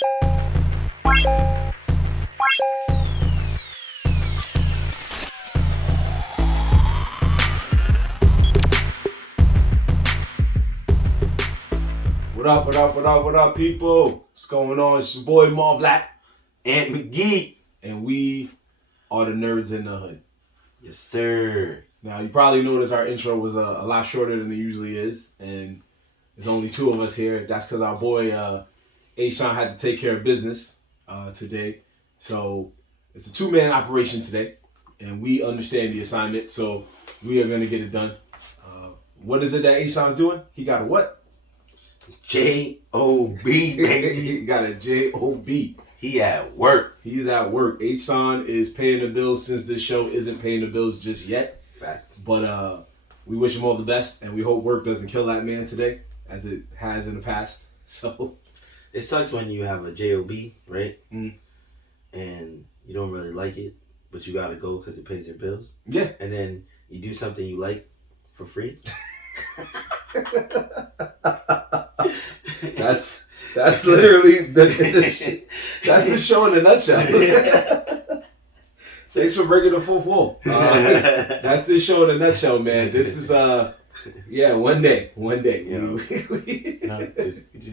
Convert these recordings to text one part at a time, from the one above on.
What up, people? What's going on? It's your boy Marv Ant McGee. and we are the Nerds in the Hood. Yes, sir. Now, you probably noticed our intro was a lot shorter than it usually is, and there's only two of us here. That's because our boy A-Sean had to take care of business today. So, it's a two-man operation today, and we understand the assignment, so we are going to get it done. What is it that A-Sean's doing? He got a what? J-O-B, baby. He got a J-O-B. He at work. He's at work. A-Sean is paying the bills since this show isn't paying the bills just yet. Facts. But we wish him all the best, and we hope work doesn't kill that man today, as it has in the past. So it sucks when you have a J-O-B, right? Mm. And you don't really like it, but you gotta go because it pays your bills. Yeah. And then you do something you like for free. That's literally that's the show in a nutshell. Thanks for breaking the full. That's the show in a nutshell, man. This is one day. You know,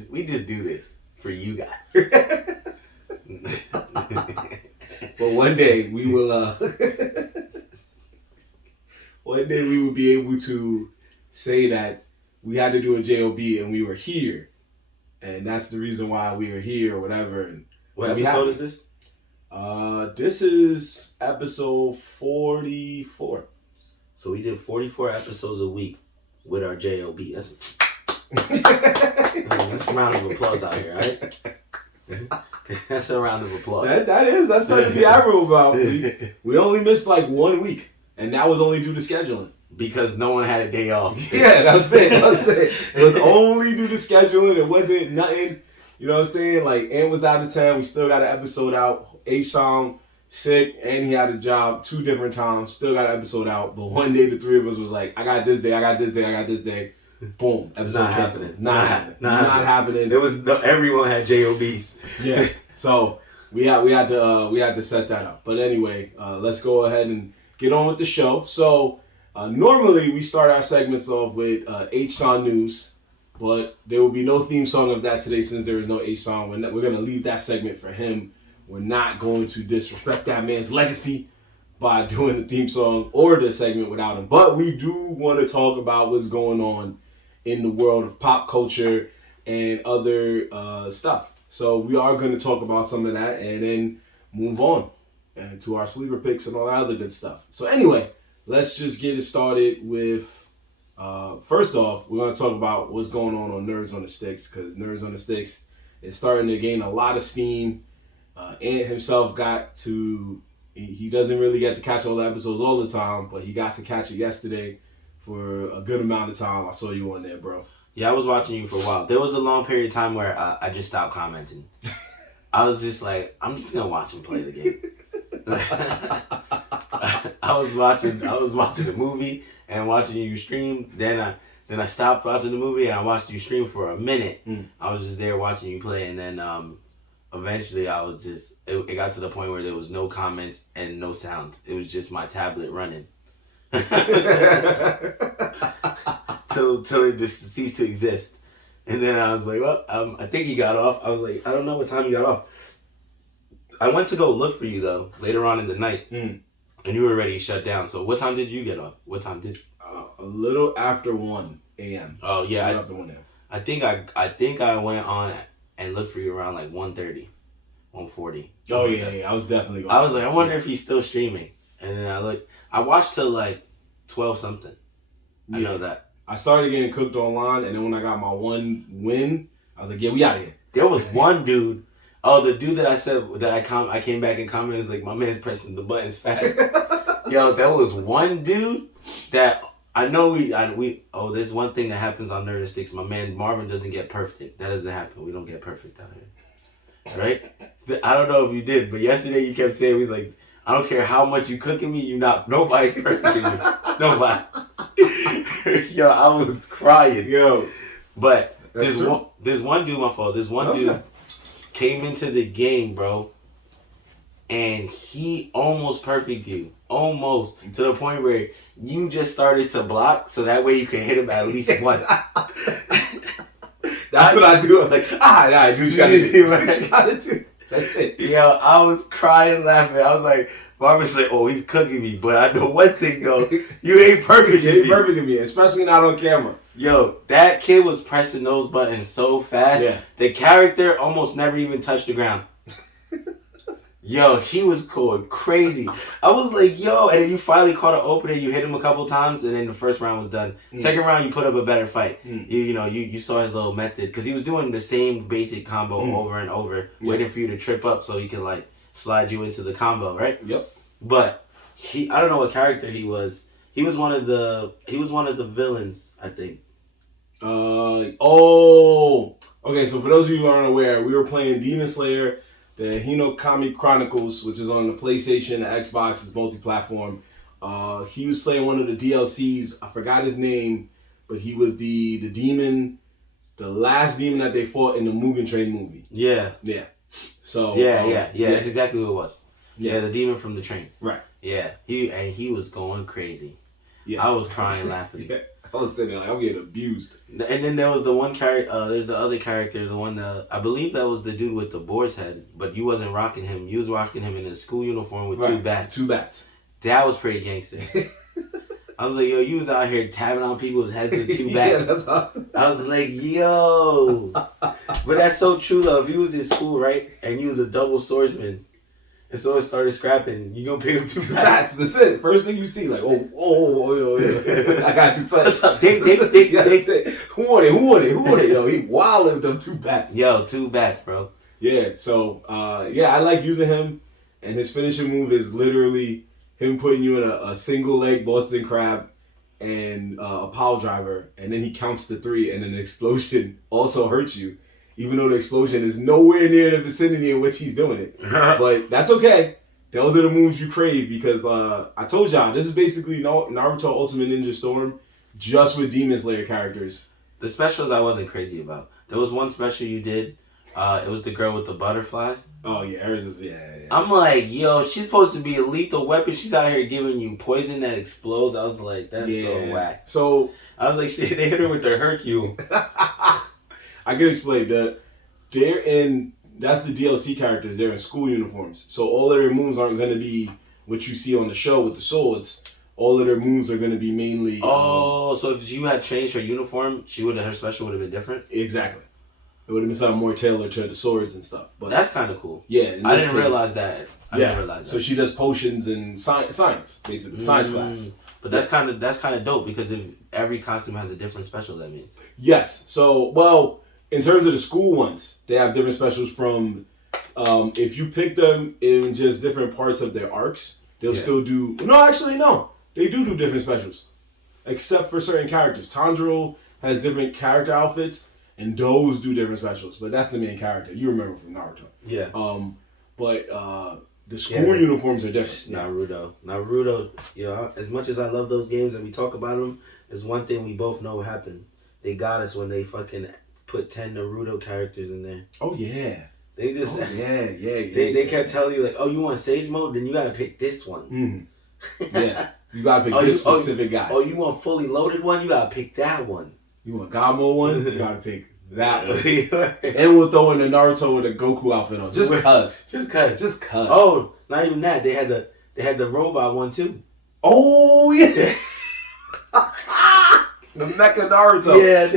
we just do this for you guys. But one day we will. One day we will be able to say that we had to do a JOB and we were here, and that's the reason why we are here or whatever. And what episode is this? This is episode 44. So we did 44 episodes a week with our JOB. That's a round of applause out here, right? That's a round of applause. That's something to be admirable about. We only missed like 1 week, and that was only due to scheduling. Because no one had a day off. Yeah, that's it. It was only due to scheduling. It wasn't nothing. You know what I'm saying? Like, Ant was out of town. We still got an episode out. A-Sean sick, and he had a job 2 different times. Still got an episode out. But one day, the 3 of us was like, I got this day, I got this day, I got this day. Boom. Episode not canceled. happening. Not happening. There was everyone had JOBs. Yeah. So we had to set that up. But anyway, let's go ahead and get on with the show. So normally we start our segments off with A-Sean news, but there will be no theme song of that today since there is no A-Sean. We're going to leave that segment for him. We're not going to disrespect that man's legacy by doing the theme song or the segment without him. But we do want to talk about what's going on in the world of pop culture and other stuff. So we are going to talk about some of that and then move on and to our sleeper picks and all that other good stuff. So anyway, let's just get it started with, first off, we're going to talk about what's going on Nerdz on the Stickz, because Nerdz on the Stickz is starting to gain a lot of steam. Ant himself he doesn't really get to catch all the episodes all the time, but he got to catch it yesterday for a good amount of time. I saw you on there, bro. Yeah, I was watching you for a while. There was a long period of time where I just stopped commenting. I was just like, I'm just going to watch him play the game. I was watching the movie and watching you stream. Then I stopped watching the movie and I watched you stream for a minute. I was just there watching you play, and then eventually I was just it got to the point where there was no comments and no sound. It was just my tablet running. Till it just ceased to exist. And then I was like, well, I think he got off. I was like, I don't know what time he got off. I went to go look for you though later on in the night, and you were already shut down. So what time did you get off? What time did? A little after 1 a.m. Oh yeah, after 1 a.m. I think I went on and looked for you around like 1:30, 1:40. Oh yeah, I was definitely going. I was like, I wonder if he's still streaming. And then I watched till like 12 something. I know that. I started getting cooked online, and then when I got my one win, I was like, yeah, we out of here. There was one dude. Oh, the dude that I said that I came back and commented, like, my man's pressing the buttons fast. Yo, there was one dude that I know there's one thing that happens on Nerd and Stickz. My man Marvin doesn't get perfect. That doesn't happen. We don't get perfect out here. Right? I don't know if you did, but yesterday you kept saying, he's like, I don't care how much you cooking me, nobody's perfect in me. Nobody. Yo, I was crying. Yo. But there's one dude, my fault. There's one dude. came into the game, bro, and he almost perfected you. Almost. To the point where you just started to block so that way you can hit him at least once. That's what I do. I'm like, nah, dude, you gotta do what you gotta do. That's it. Yo, I was crying, laughing. I was like, Marvin said, "Oh, he's cooking me," but I know one thing though, you ain't perfect. You ain't perfect to me, especially not on camera. Yo, that kid was pressing those buttons so fast. Yeah. The character almost never even touched the ground. Yo, he was going crazy. I was like, yo, and then you finally caught an opener. You hit him a couple times, and then the first round was done. Second round, you put up a better fight. You saw his little method because he was doing the same basic combo over and over, waiting for you to trip up so he can like slide you into the combo, right? Yep. But I don't know what character he was. He was one of the villains, I think. Okay. So for those of you who aren't aware, we were playing Demon Slayer, the Hinokami Chronicles, which is on the PlayStation, the Xbox, it's multi-platform. He was playing one of the DLCs. I forgot his name, but he was the demon, the last demon that they fought in the Mugen Train movie. Yeah. Yeah. So yeah. That's exactly who it was. Yeah, the demon from the train. Right. Yeah. He was going crazy. Yeah. I was crying, laughing. Yeah. I was sitting there like, I'm getting abused. And then there was the one character, there's the other character, the one that, I believe that was the dude with the boar's head, but you wasn't rocking him. You was rocking him in a school uniform with two bats. Two bats. That was pretty gangster. I was like, yo, you was out here tapping on people's heads with two bats. Yeah, that's awesome. I was like, yo. But that's so true, though. If you was in school, right, and you was a double swordsman, and someone started scrapping, you gonna pick up two bats. That's it. First thing you see, like, I gotta do something. What's up? Ding. That's it. Who want it? Yo, he wildin' with them two bats. Yo, two bats, bro. Yeah, so, I like using him, and his finishing move is literally him putting you in a single leg Boston Crab and a pile driver, and then he counts to 3, and then the explosion also hurts you. Even though the explosion is nowhere near the vicinity in which he's doing it. But that's okay. Those are the moves you crave because I told y'all, this is basically Naruto Ultimate Ninja Storm just with Demon Slayer characters. The specials I wasn't crazy about. There was one special you did. It was the girl with the butterflies. Oh, yeah. Hers is, yeah. I'm like, yo, she's supposed to be a lethal weapon. She's out here giving you poison that explodes. I was like, that's so whack. So, I was like, they hit her with their Hercule. I can explain that that's the DLC characters. They're in school uniforms. So all of their moves aren't going to be what you see on the show with the swords. All of their moves are going to be mainly... so if you had changed her uniform, her special would have been different? Exactly. It would have been something more tailored to the swords and stuff. But that's kind of cool. Yeah. I didn't realize that. So she does potions and science, basically. Science class. But that's kind of dope because if every costume has a different special, that means. Yes. So, well... In terms of the school ones, they have different specials from, if you pick them in just different parts of their arcs, they'll still do, no. They do different specials. Except for certain characters. Tanjiro has different character outfits, and those do different specials. But that's the main character. You remember from Naruto. Yeah. But the school uniforms are different. Naruto, as much as I love those games and we talk about them, there's one thing we both know happened. They got us when they fucking... put 10 Naruto characters in there. Oh, yeah. They just... They kept telling you, like, oh, you want Sage Mode? Then you gotta pick this one. Mm-hmm. Yeah. You gotta pick this specific guy. Oh, you want fully loaded one? You gotta pick that one. You want God Mode one? You gotta pick that one. And we'll throw in the Naruto with a Goku outfit on. Just cuz. Just cuz. Oh, not even that. They had the robot one, too. Oh, yeah. The Mecha Naruto. Yeah.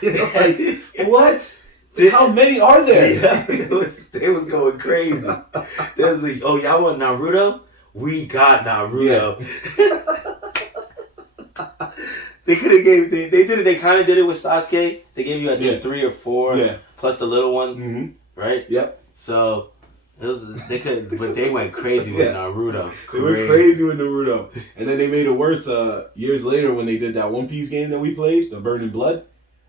It's like, what? How many are there? Yeah, it was going crazy. There's like, oh, y'all want Naruto? We got Naruto. Yeah. They could have gave, they did it, they kind of did it with Sasuke. They gave you, I think, 3 or 4, plus the little one, right? Yep. So... but they went crazy with Naruto. They went crazy with Naruto. And then they made it worse years later when they did that One Piece game that we played, the Burning Blood.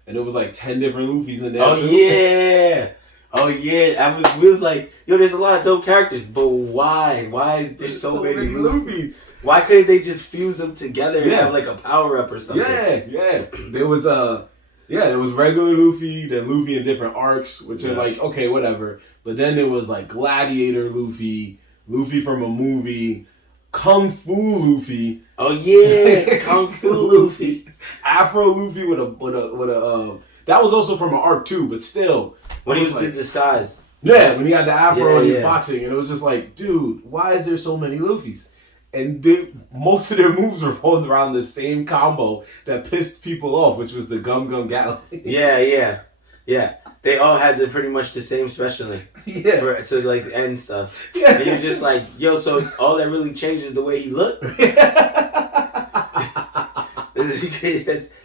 And it was like 10 different Luffys in there. Oh yeah. We was like, yo, there's a lot of dope characters, but why? Why is there so many Luffys? Why couldn't they just fuse them together and have like a power up or something? Yeah. There was Yeah, there was regular Luffy, then Luffy in different arcs, which are like, okay, whatever. But then there was like Gladiator Luffy, Luffy from a movie, Kung Fu Luffy. Oh yeah, Kung Fu Luffy. Afro Luffy with a that was also from an arc too, but still. When he was like, disguised. Yeah, when he had the afro and he was boxing, and it was just like, dude, why is there so many Luffys? And most of their moves were rolling around the same combo that pissed people off, which was the Gum Gum Galley. Yeah. They all had pretty much the same specialing. Yeah. So like end stuff. Yeah. And you're just like, yo, so all that really changed is the way he looked?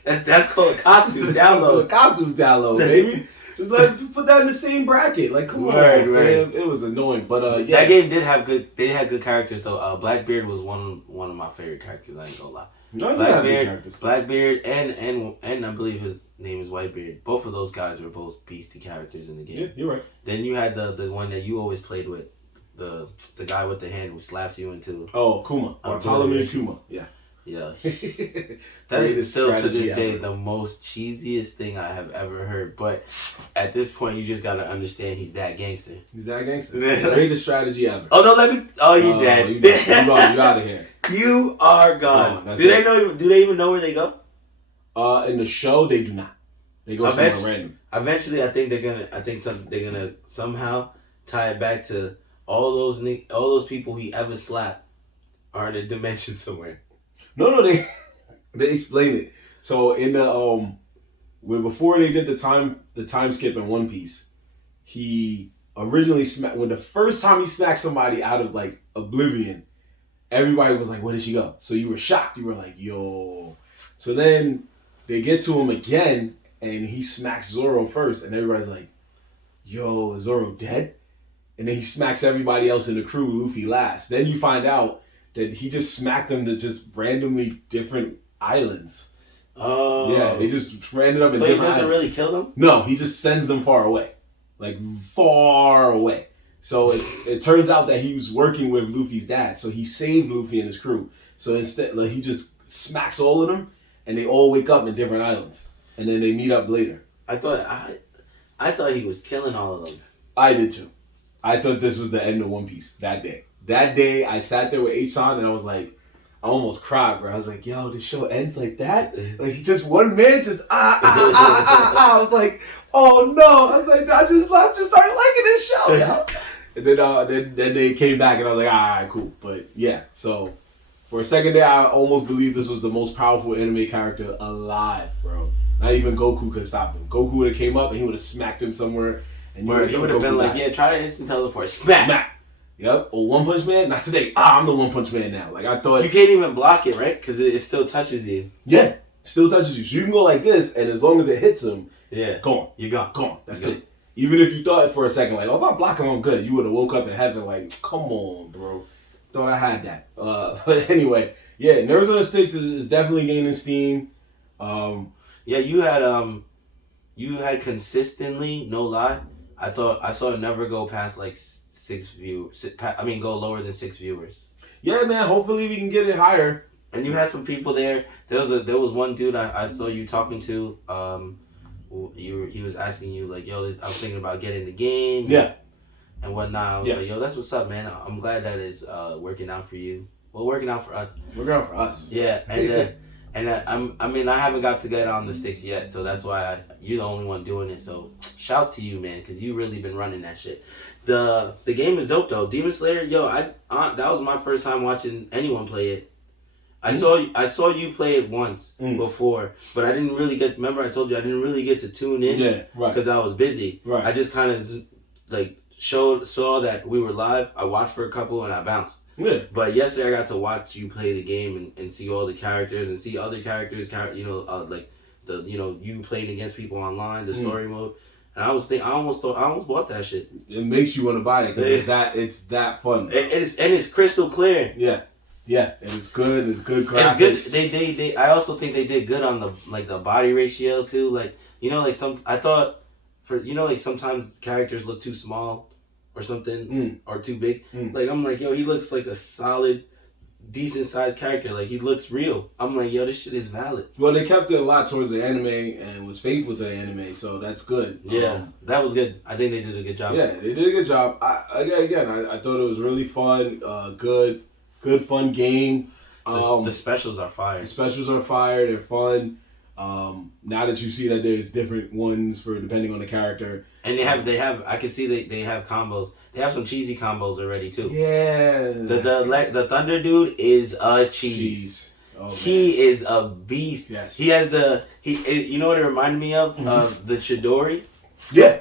That's called a costume download. A costume download, baby. Just put that in the same bracket. Like, come on, man. It was annoying, but that game did have good. They had good characters though. Blackbeard was one of my favorite characters. I ain't gonna lie. Blackbeard, and I believe his name is Whitebeard. Both of those guys were both beastie characters in the game. Yeah, you're right. Then you had the one that you always played with, the guy with the hand who slaps you into. Oh, Kuma. Bartholomew Kuma. Yeah. Yeah. That is still to this day the most cheesiest thing I have ever heard. But at this point, you just gotta understand he's that gangster. He's that gangster. Greatest strategy ever. Oh no, you dead. You out of here. You are gone. Do they even know where they go? In the show, they do not. They go somewhere random. Eventually, I think they're gonna somehow tie it back to all those people he ever slapped are in a dimension somewhere. No, they explain it. So in the before they did the time skip in One Piece, he originally when the first time he smacked somebody out of like oblivion, everybody was like, "Where did she go?" So you were shocked. You were like, "Yo." So then they get to him again, and he smacks Zoro first, and everybody's like, "Yo, is Zoro dead?" And then he smacks everybody else in the crew, Luffy last. Then you find out that he just smacked them to just randomly different islands. Oh. Yeah, they just ended up in different islands. So he doesn't really kill them? No, he just sends them far away. Like, far away. So it turns out that he was working with Luffy's dad, so he saved Luffy and his crew. So instead, like, he just smacks all of them, and they all wake up in different islands. And then they meet up later. I thought he was killing all of them. I did too. I thought this was the end of One Piece that day. That day, I sat there with H-San and I was like, I almost cried, bro. I was like, yo, this show ends like that? Like, just one man just, I was like, oh no. I was like, I just started liking this show, yo. And then they came back and I was like, all right, cool. But yeah, so for a second there, I almost believed this was the most powerful anime character alive, bro. Not even Goku could stop him. Goku would have came up and he would have smacked him somewhere. And he would have been like, yeah, try to instant teleport. Smack. Yep. Or One Punch Man? Not today. I'm the One Punch Man now. Like, I thought... You can't even block it, right? Because it still touches you. Yeah. Still touches you. So you can go like this, and as long as it hits him, gone. You're gone. Gone. That's it. Even if you thought for a second, like, oh, if I block him, I'm good. You would have woke up in heaven like, come on, bro. Thought I had that. But anyway, yeah, Nerdz on the Stickz is definitely gaining steam. Yeah, you had consistently, no lie, I saw it never go past like 6 viewers. Go lower than 6 viewers. Yeah, man. Hopefully we can get it higher. And you had some people there. There was one dude I saw you talking to. He was asking you like, yo, I was thinking about getting the game. Yeah. And whatnot. I was like, yo, that's what's up, man. I'm glad that it's working out for you. Well, working out for us. Working out for us. Yeah, and I haven't got to get on the Stickz yet, so that's why you're the only one doing it. So, shouts to you, man, because you really been running that shit. The game is dope though. Demon Slayer, yo, that was my first time watching anyone play it. I saw you play it once before, but I didn't really get. Remember, I told you I didn't really get to tune in. Yeah, right. Because I was busy. Right. I just kind of like saw that we were live. I watched for a couple and I bounced. Yeah. But yesterday I got to watch you play the game and see all the characters and see other characters. Like you playing against people online, the story mode. And I almost bought that shit. It makes you want to buy it because it's that fun. It's crystal clear. Yeah, and it's good. It's good graphics. It's good. They I also think they did good on the body ratio too. Like I thought sometimes characters look too small or something or too big. Like I'm like, yo, he looks like a solid decent sized character. Like, he looks real. I'm like, yo, this shit is valid. Well, they kept it a lot towards the anime and was faithful to the anime, so that's good. Yeah, that was good. I think they did a good job. Yeah, they did a good job. I thought it was really fun. Good, fun game. The specials are fire. The specials are fire. They're fun. Now that you see that there's different ones for depending on the character. And they have. I can see they have combos. They have some cheesy combos already too. Yeah. The Thunder dude is a cheese. Oh, he is a beast. Yes. He has you know what it reminded me of? Of the Chidori. Yeah.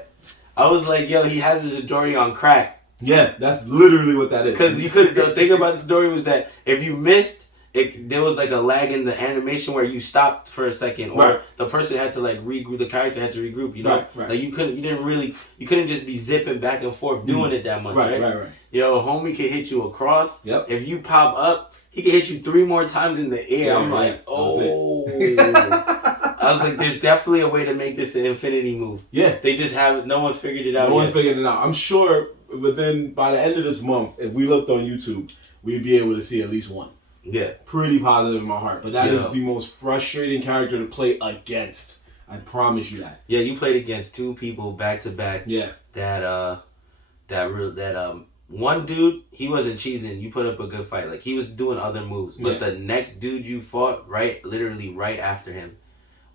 I was like, yo, he has the Chidori on crack. Yeah, that's literally what that is. Because the thing about the Chidori was that if you missed, there was like a lag in the animation where you stopped for a second, or the person had to like regroup. The character had to regroup. You know, right. Like you couldn't just be zipping back and forth doing it that much. Right. Yo, homie can hit you across. Yep. If you pop up, he can hit you 3 more times in the air. I'm like, oh. I was like, there's definitely a way to make this an infinity move. Yeah. They just haven't. No one's figured it out. No one's figured it out. I'm sure by the end of this month, if we looked on YouTube, we'd be able to see at least one. Yeah. Pretty positive in my heart. But that is the most frustrating character to play against. I promise you that. Yeah, you played against 2 people back to back. Yeah. That one dude, he wasn't cheesing. You put up a good fight. Like, he was doing other moves. But the next dude you fought, literally right after him,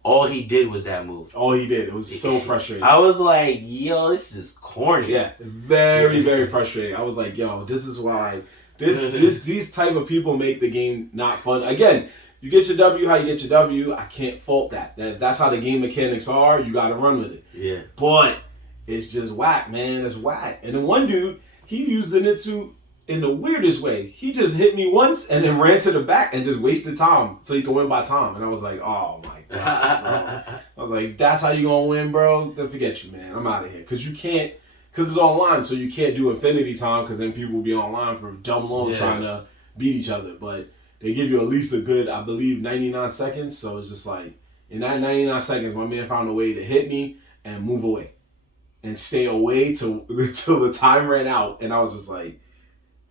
all he did was that move. All he did. It was so frustrating. I was like, yo, this is corny. Yeah. Very, very frustrating. I was like, yo, this is why... These type of people make the game not fun. Again, you get your W how you get your W. I can't fault that. That's how the game mechanics are. You got to run with it. Yeah. But it's just whack, man. It's whack. And then one dude, he used Zenitsu in the weirdest way. He just hit me once and then ran to the back and just wasted time so he could win by time. And I was like, oh my gosh, bro. I was like, that's how you gonna win, bro? Then forget you, man. I'm out of here. Because you can't. Because it's online, so you can't do infinity time because then people will be online for dumb long trying to beat each other. But they give you at least a good, I believe, 99 seconds. So it's just like, in that 99 seconds, my man found a way to hit me and move away. And stay away till the time ran out. And I was just like,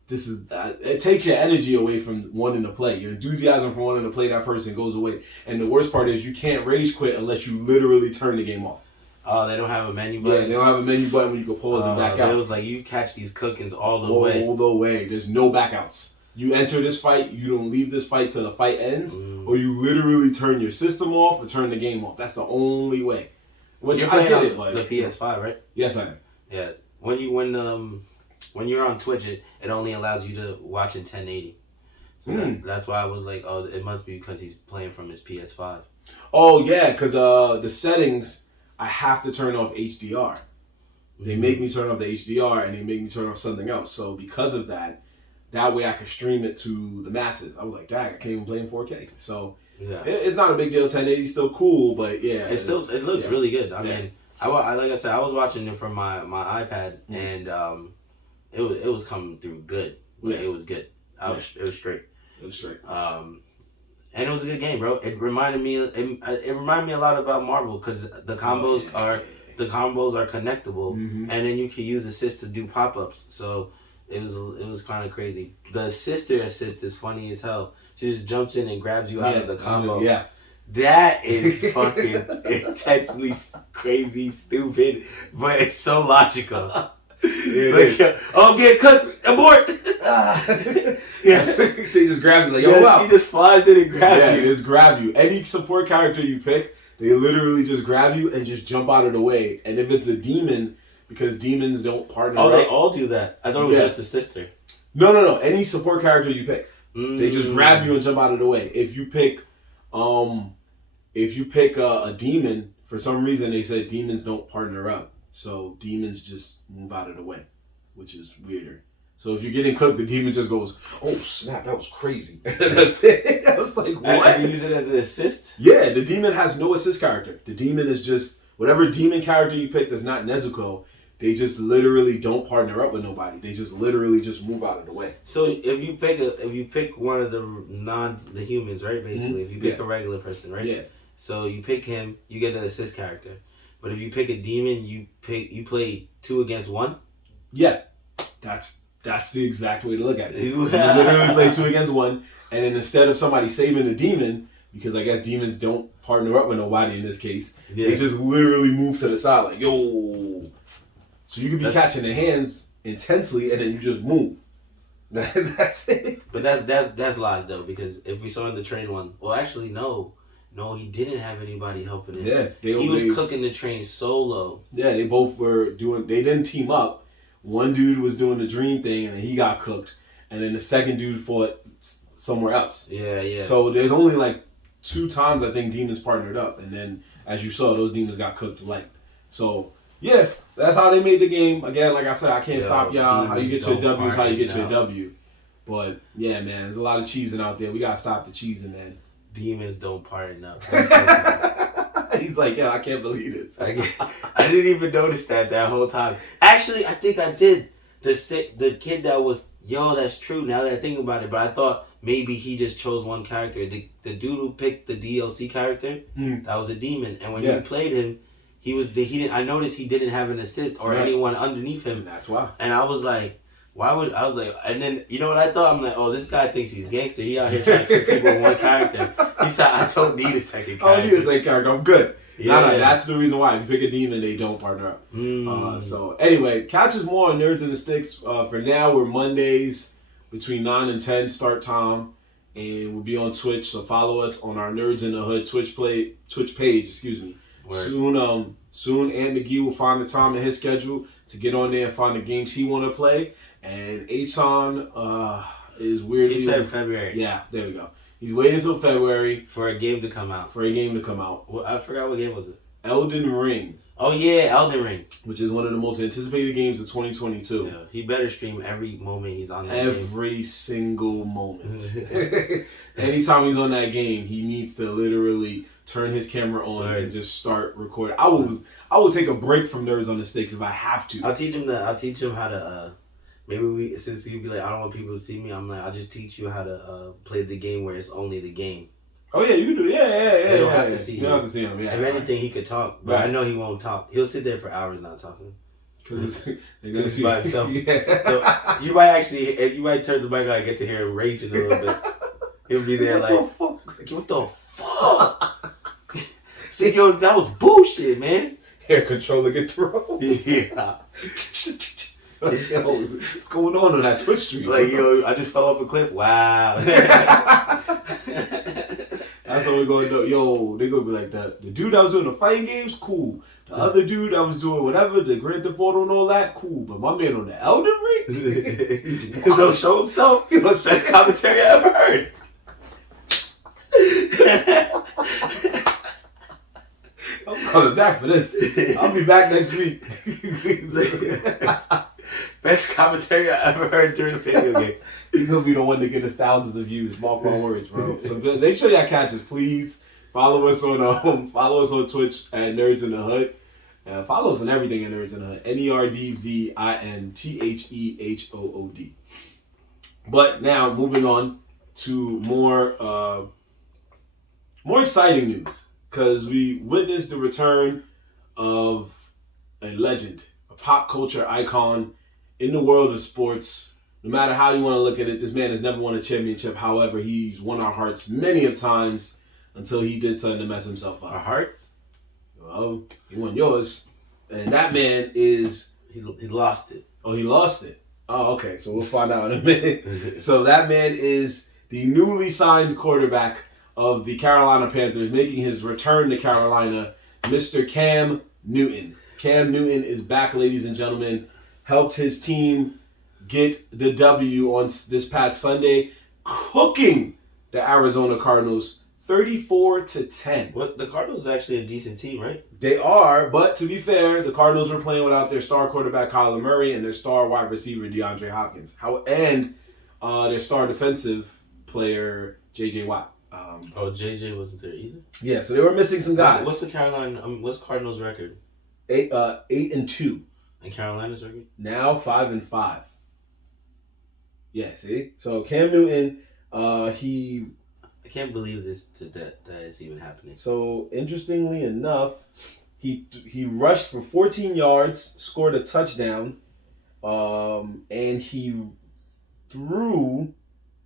this is, it takes your energy away from wanting to play. Your enthusiasm for wanting to play that person goes away. And the worst part is you can't rage quit unless you literally turn the game off. Oh, they don't have a menu button? Yeah, they don't have a menu button when you can pause and back out. It was like, you catch these cookings all the way. All the way. There's no backouts. You enter this fight, you don't leave this fight till the fight ends, or you literally turn your system off or turn the game off. That's the only way. Which I get it, but... The PS5, right? Yes, I am. Yeah. When you're on Twitch, it only allows you to watch in 1080. So that's why I was like, oh, it must be because he's playing from his PS5. Oh, yeah, because the settings... I have to turn off HDR. They make me turn off the HDR and they make me turn off something else. So because of that way I can stream it to the masses. I was like, dang, I can't even play in 4K. So it's not a big deal. 1080 is still cool, but yeah. It looks really good. I mean, I like I said, I was watching it from my iPad and it was coming through good. Like, it was good. It was straight. It was straight. And it was a good game, bro. It reminded me a lot about Marvel because the combos are connectable, and then you can use assist to do pop-ups. So it was kind of crazy. The sister assist is funny as hell. She just jumps in and grabs you out of the combo. Yeah, that is fucking intensely crazy, stupid, but it's so logical. Oh, get cooked, abort. Yes, they just grab you like, yo, wow. She just flies in and grabs you. Yeah, they just grab you. Any support character you pick, they literally just grab you and just jump out of the way. And if it's a demon, because demons don't partner up. They all do that. I thought it was just the sister. No. Any support character you pick, they just grab you and jump out of the way. If you pick, a demon, for some reason they said demons don't partner up. So demons just move out of the way, which is weirder. So if you're getting cooked, the demon just goes, oh snap, that was crazy. That's it. I was like, what? I can use it as an assist? Yeah, the demon has no assist character. The demon is just, whatever demon character you pick that's not Nezuko, they just literally don't partner up with nobody. They just literally just move out of the way. So if you pick one of the humans, right? Basically, if you pick a regular person, right? Yeah. So you pick him, you get the assist character. But if you pick a demon, you play 2 against 1. Yeah, that's That's the exact way to look at it. You literally play 2 against 1, and then instead of somebody saving a demon, because I guess demons don't partner up with nobody in this case, they just literally move to the side like, yo. So you could be catching the hands intensely, and then you just move. That's it. But that's lies though, because if we saw in the train one, well, actually no, he didn't have anybody helping him. Yeah, he was cooking the train solo. Yeah, they both were doing. They didn't team up. One dude was doing the dream thing, and then he got cooked, and then the second dude fought somewhere else. Yeah. So there's only like 2 times I think demons partnered up, and then as you saw, those demons got cooked light. So yeah, that's how they made the game. Again, like I said, I can't stop y'all. How you get your W is how you get your W. But yeah, man, there's a lot of cheesing out there. We gotta stop the cheesing, man. Demons don't partner up. He's like, yeah, I can't believe this. I didn't even notice that whole time. Actually, I think I did. The kid that was, that's true now that I think about it. But I thought maybe he just chose one character. The dude who picked the DLC character, that was a demon. And when you played him, I noticed he didn't have an assist or anyone underneath him. That's why. And I was like, and then, you know what I thought? I'm like, oh, this guy thinks he's gangster. He out here trying to kill people with one character. He said, I don't need a second character. I don't need a second character. I'm good. Yeah. No, that's the reason why. If you pick a demon, they don't partner up. So, anyway, catch us more on Nerds and the Stickz. For now, we're Mondays between 9 and 10 start time. And we'll be on Twitch. So, follow us on our Nerds in the Hood Twitch page. Word. Soon, Ant McGee will find the time in his schedule to get on there and find the games he want to play. And H-Son is weirdly... He said February. Yeah, there we go. He's waiting until February. For a game to come out. Well, I forgot what game was it. Elden Ring. Oh, yeah, Elden Ring. Which is one of the most anticipated games of 2022. Yeah, he better stream every moment he's on that Every single moment. Anytime he's on that game, he needs to literally turn his camera on and just start recording. I will take a break from Nerds on the Stickz if I have to. I'll teach him how to... Maybe since you'd be like, I don't want people to see me, I'm like, I'll just teach you how to play the game where it's only the game. Oh yeah, you can do it. Yeah. They don't have to see him. You don't have to see him. Yeah. If anything, he could talk, but I know he won't talk. He'll sit there for hours not talking. Because they're gonna see by himself. So, you might turn the mic on and get to hear him raging a little bit. He'll be there what the fuck? See, yo, that was bullshit, man. Hair controller get thrown. Yeah. Yo, what's going on that Twitch stream? Like, yo, I just fell off a cliff. Wow. That's what we're going to do. Yo, they're going to be like, the dude that was doing the fighting games, cool. The other dude that was doing whatever, the Grand Theft Auto and all that, cool. But my man on the Elden Ring? He don't show himself? Best commentary I ever heard. I'm coming back for this. I'll be back next week. Best commentary I ever heard during a video game. He's gonna be the one to get us thousands of views. Mark my words, bro. So make sure y'all catch us, please. Follow us on Twitch at Nerds in the Hood. Follow us on everything at Nerds in the Hood. NERDZINTHEHOOD. But now moving on to more exciting news, because we witnessed the return of a legend, a pop culture icon in the world of sports. No matter how you want to look at it, this man has never won a championship. However, he's won our hearts many of times until he did something to mess himself up. Our hearts? Well, he won yours. And that man is... He lost it. Oh, he lost it. Oh, okay. So we'll find out in a minute. So that man is the newly signed quarterback of the Carolina Panthers, making his return to Carolina, Mr. Cam Newton. Cam Newton is back, ladies and gentlemen. Helped his team get the W on this past Sunday, cooking the Arizona Cardinals 34-10. What, the Cardinals are actually a decent team, right? They are, but to be fair, the Cardinals were playing without their star quarterback Kyler Murray and their star wide receiver DeAndre Hopkins. And their star defensive player JJ Watt. JJ wasn't there either. Yeah, so they were missing some guys. What's what's Cardinals' record? 8-2. And Carolina's record? Now 5-5. Yeah, see? So Cam Newton, I can't believe that is even happening. So interestingly enough, he rushed for 14 yards, scored a touchdown, And he threw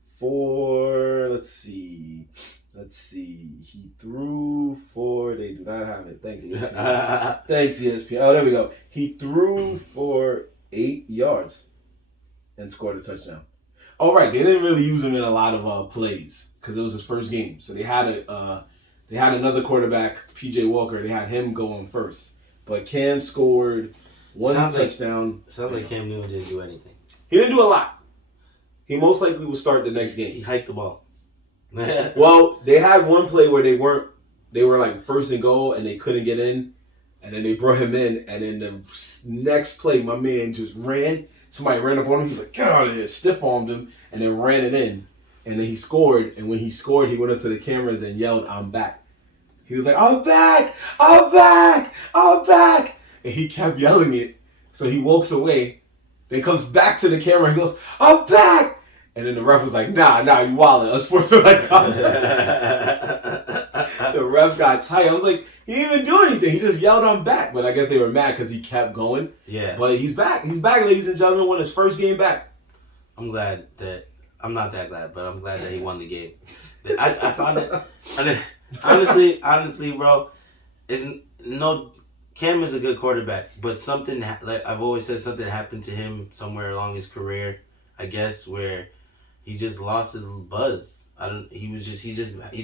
for, let's see. He threw for, they do not have it. Thanks, ESPN. Thanks, ESPN. Oh, there we go. He threw for 8 yards and scored a touchdown. All right, they didn't really use him in a lot of plays because it was his first game. So they had another quarterback, PJ Walker. They had him go on first. But Cam scored one touchdown. Sounds like Cam Newton didn't do anything. He didn't do a lot. He most likely will start the next game. He hiked the ball. Well, they had one play where they were like first and goal and they couldn't get in. And then they brought him in. And then the next play, my man just ran. Somebody ran up on him. He was like, get out of here. Stiff-armed him. And then ran it in. And then he scored. And when he scored, he went up to the cameras and yelled, I'm back. He was like, I'm back. I'm back. I'm back. And he kept yelling it. So he walks away. Then comes back to the camera. He goes, I'm back. And then the ref was like, nah, you wildin'. Unsportsmanlike conduct. The ref got tight. I was like, he didn't even do anything. He just yelled, I'm back. But I guess they were mad because he kept going. Yeah. But he's back. He's back, ladies and gentlemen. Won his first game back. I'm not that glad, but I'm glad that he won the game. I found it. Honestly, bro, Cam is a good quarterback, but something like I've always said, something happened to him somewhere along his career, I guess, where he just lost his buzz. He's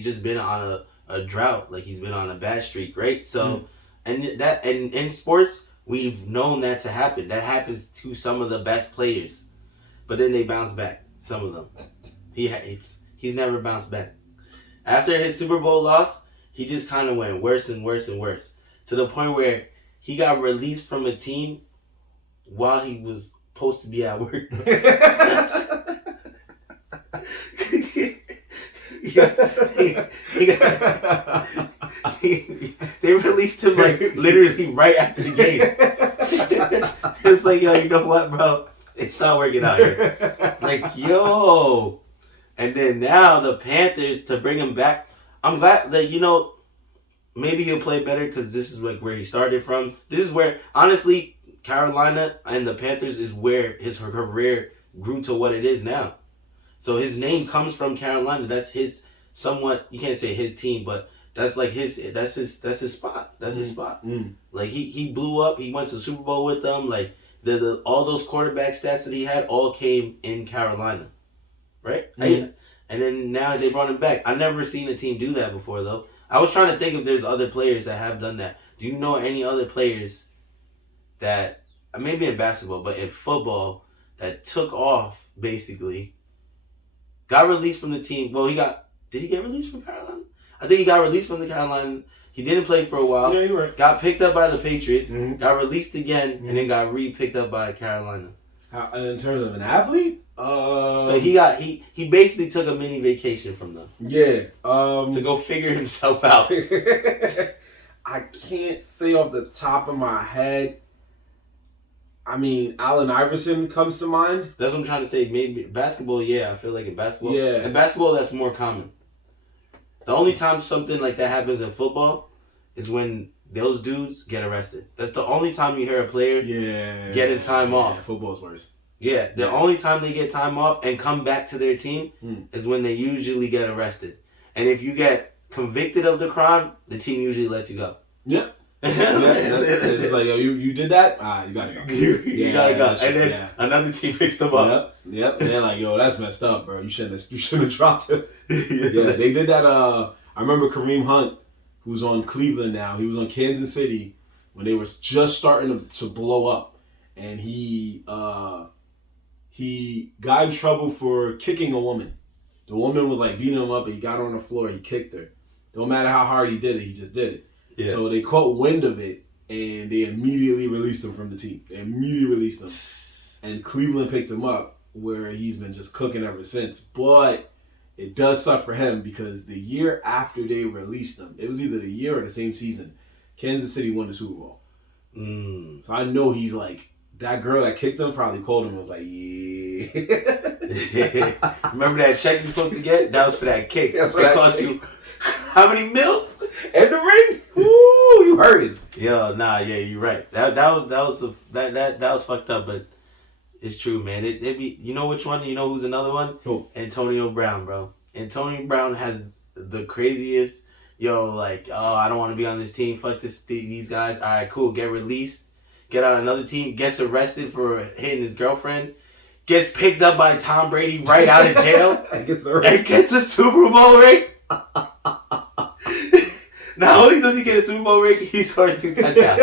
just been on a drought, like he's been on a bad streak, right? So, and in sports, we've known that to happen. That happens to some of the best players, but then they bounce back. Some of them, he's never bounced back. After his Super Bowl loss, he just kind of went worse and worse and worse to the point where he got released from a team while he was supposed to be at work. They released him like literally right after the game. It's like, yo, you know what, bro? It's not working out here. Like, yo. And then now the Panthers, to bring him back, I'm glad that, maybe he'll play better because this is like where he started from. This is where, honestly, Carolina and the Panthers is where his career grew to what it is now. So his name comes from Carolina. That's his somewhat, you can't say his team, but that's like that's his spot. That's his spot. Like he blew up. He went to the Super Bowl with them. Like the all those quarterback stats that he had all came in Carolina. Right? And then now they brought him back. I've never seen a team do that before though. I was trying to think if there's other players that have done that. Do you know any other players that, maybe in basketball, but in football, that took off, basically, got released from the team? Well, did he get released from Carolina? I think he got released from the Carolina. He didn't play for a while. Yeah, you're right. Got picked up by the Patriots, got released again, and then got picked up by Carolina. In terms of an athlete? So he basically took a mini vacation from them. Yeah. To go figure himself out. I can't say off the top of my head. I mean, Allen Iverson comes to mind. That's what I'm trying to say. Maybe basketball, yeah. I feel like in basketball. Yeah. In basketball, that's more common. The only time something like that happens in football is when those dudes get arrested. That's the only time you hear a player getting time off. Football's worse. Yeah, the only time they get time off and come back to their team is when they usually get arrested. And if you get convicted of the crime, the team usually lets you go. Yeah. It's just like, yo, you did that? You gotta go. You gotta go. And then another team picks them up. Yep. And they're like, yo, that's messed up, bro. You shouldn't have dropped him. Yeah, they did that. I remember Kareem Hunt, who's on Cleveland now. He was on Kansas City when they were just starting to blow up. And he got in trouble for kicking a woman. The woman was like beating him up and he got on the floor, he kicked her. No matter how hard he did it, he just did it. Yeah. So they caught wind of it and they immediately released him from the team. They immediately released him. And Cleveland picked him up, where he's been just cooking ever since. But it does suck for him because the year after they released him, it was either the year or the same season, Kansas City won the Super Bowl. So I know he's like, that girl that kicked him probably called him and was like, yeah. Remember that check you're supposed to get? That was for that kick. It cost you how many mils? And the ring? Ooh, you heard it. Yo, nah, yeah, you're right. That was fucked up, but It's true, man. It be, you know which one? You know who's another one? Who? Antonio Brown, bro. Antonio Brown has the craziest, like, oh, I don't want to be on this team. Fuck these guys. All right, cool. Get released. Get on another team. Gets arrested for hitting his girlfriend. Gets picked up by Tom Brady right out of jail. And gets a Super Bowl ring. Not only does he get a Super Bowl ring, he scores 2 touchdowns.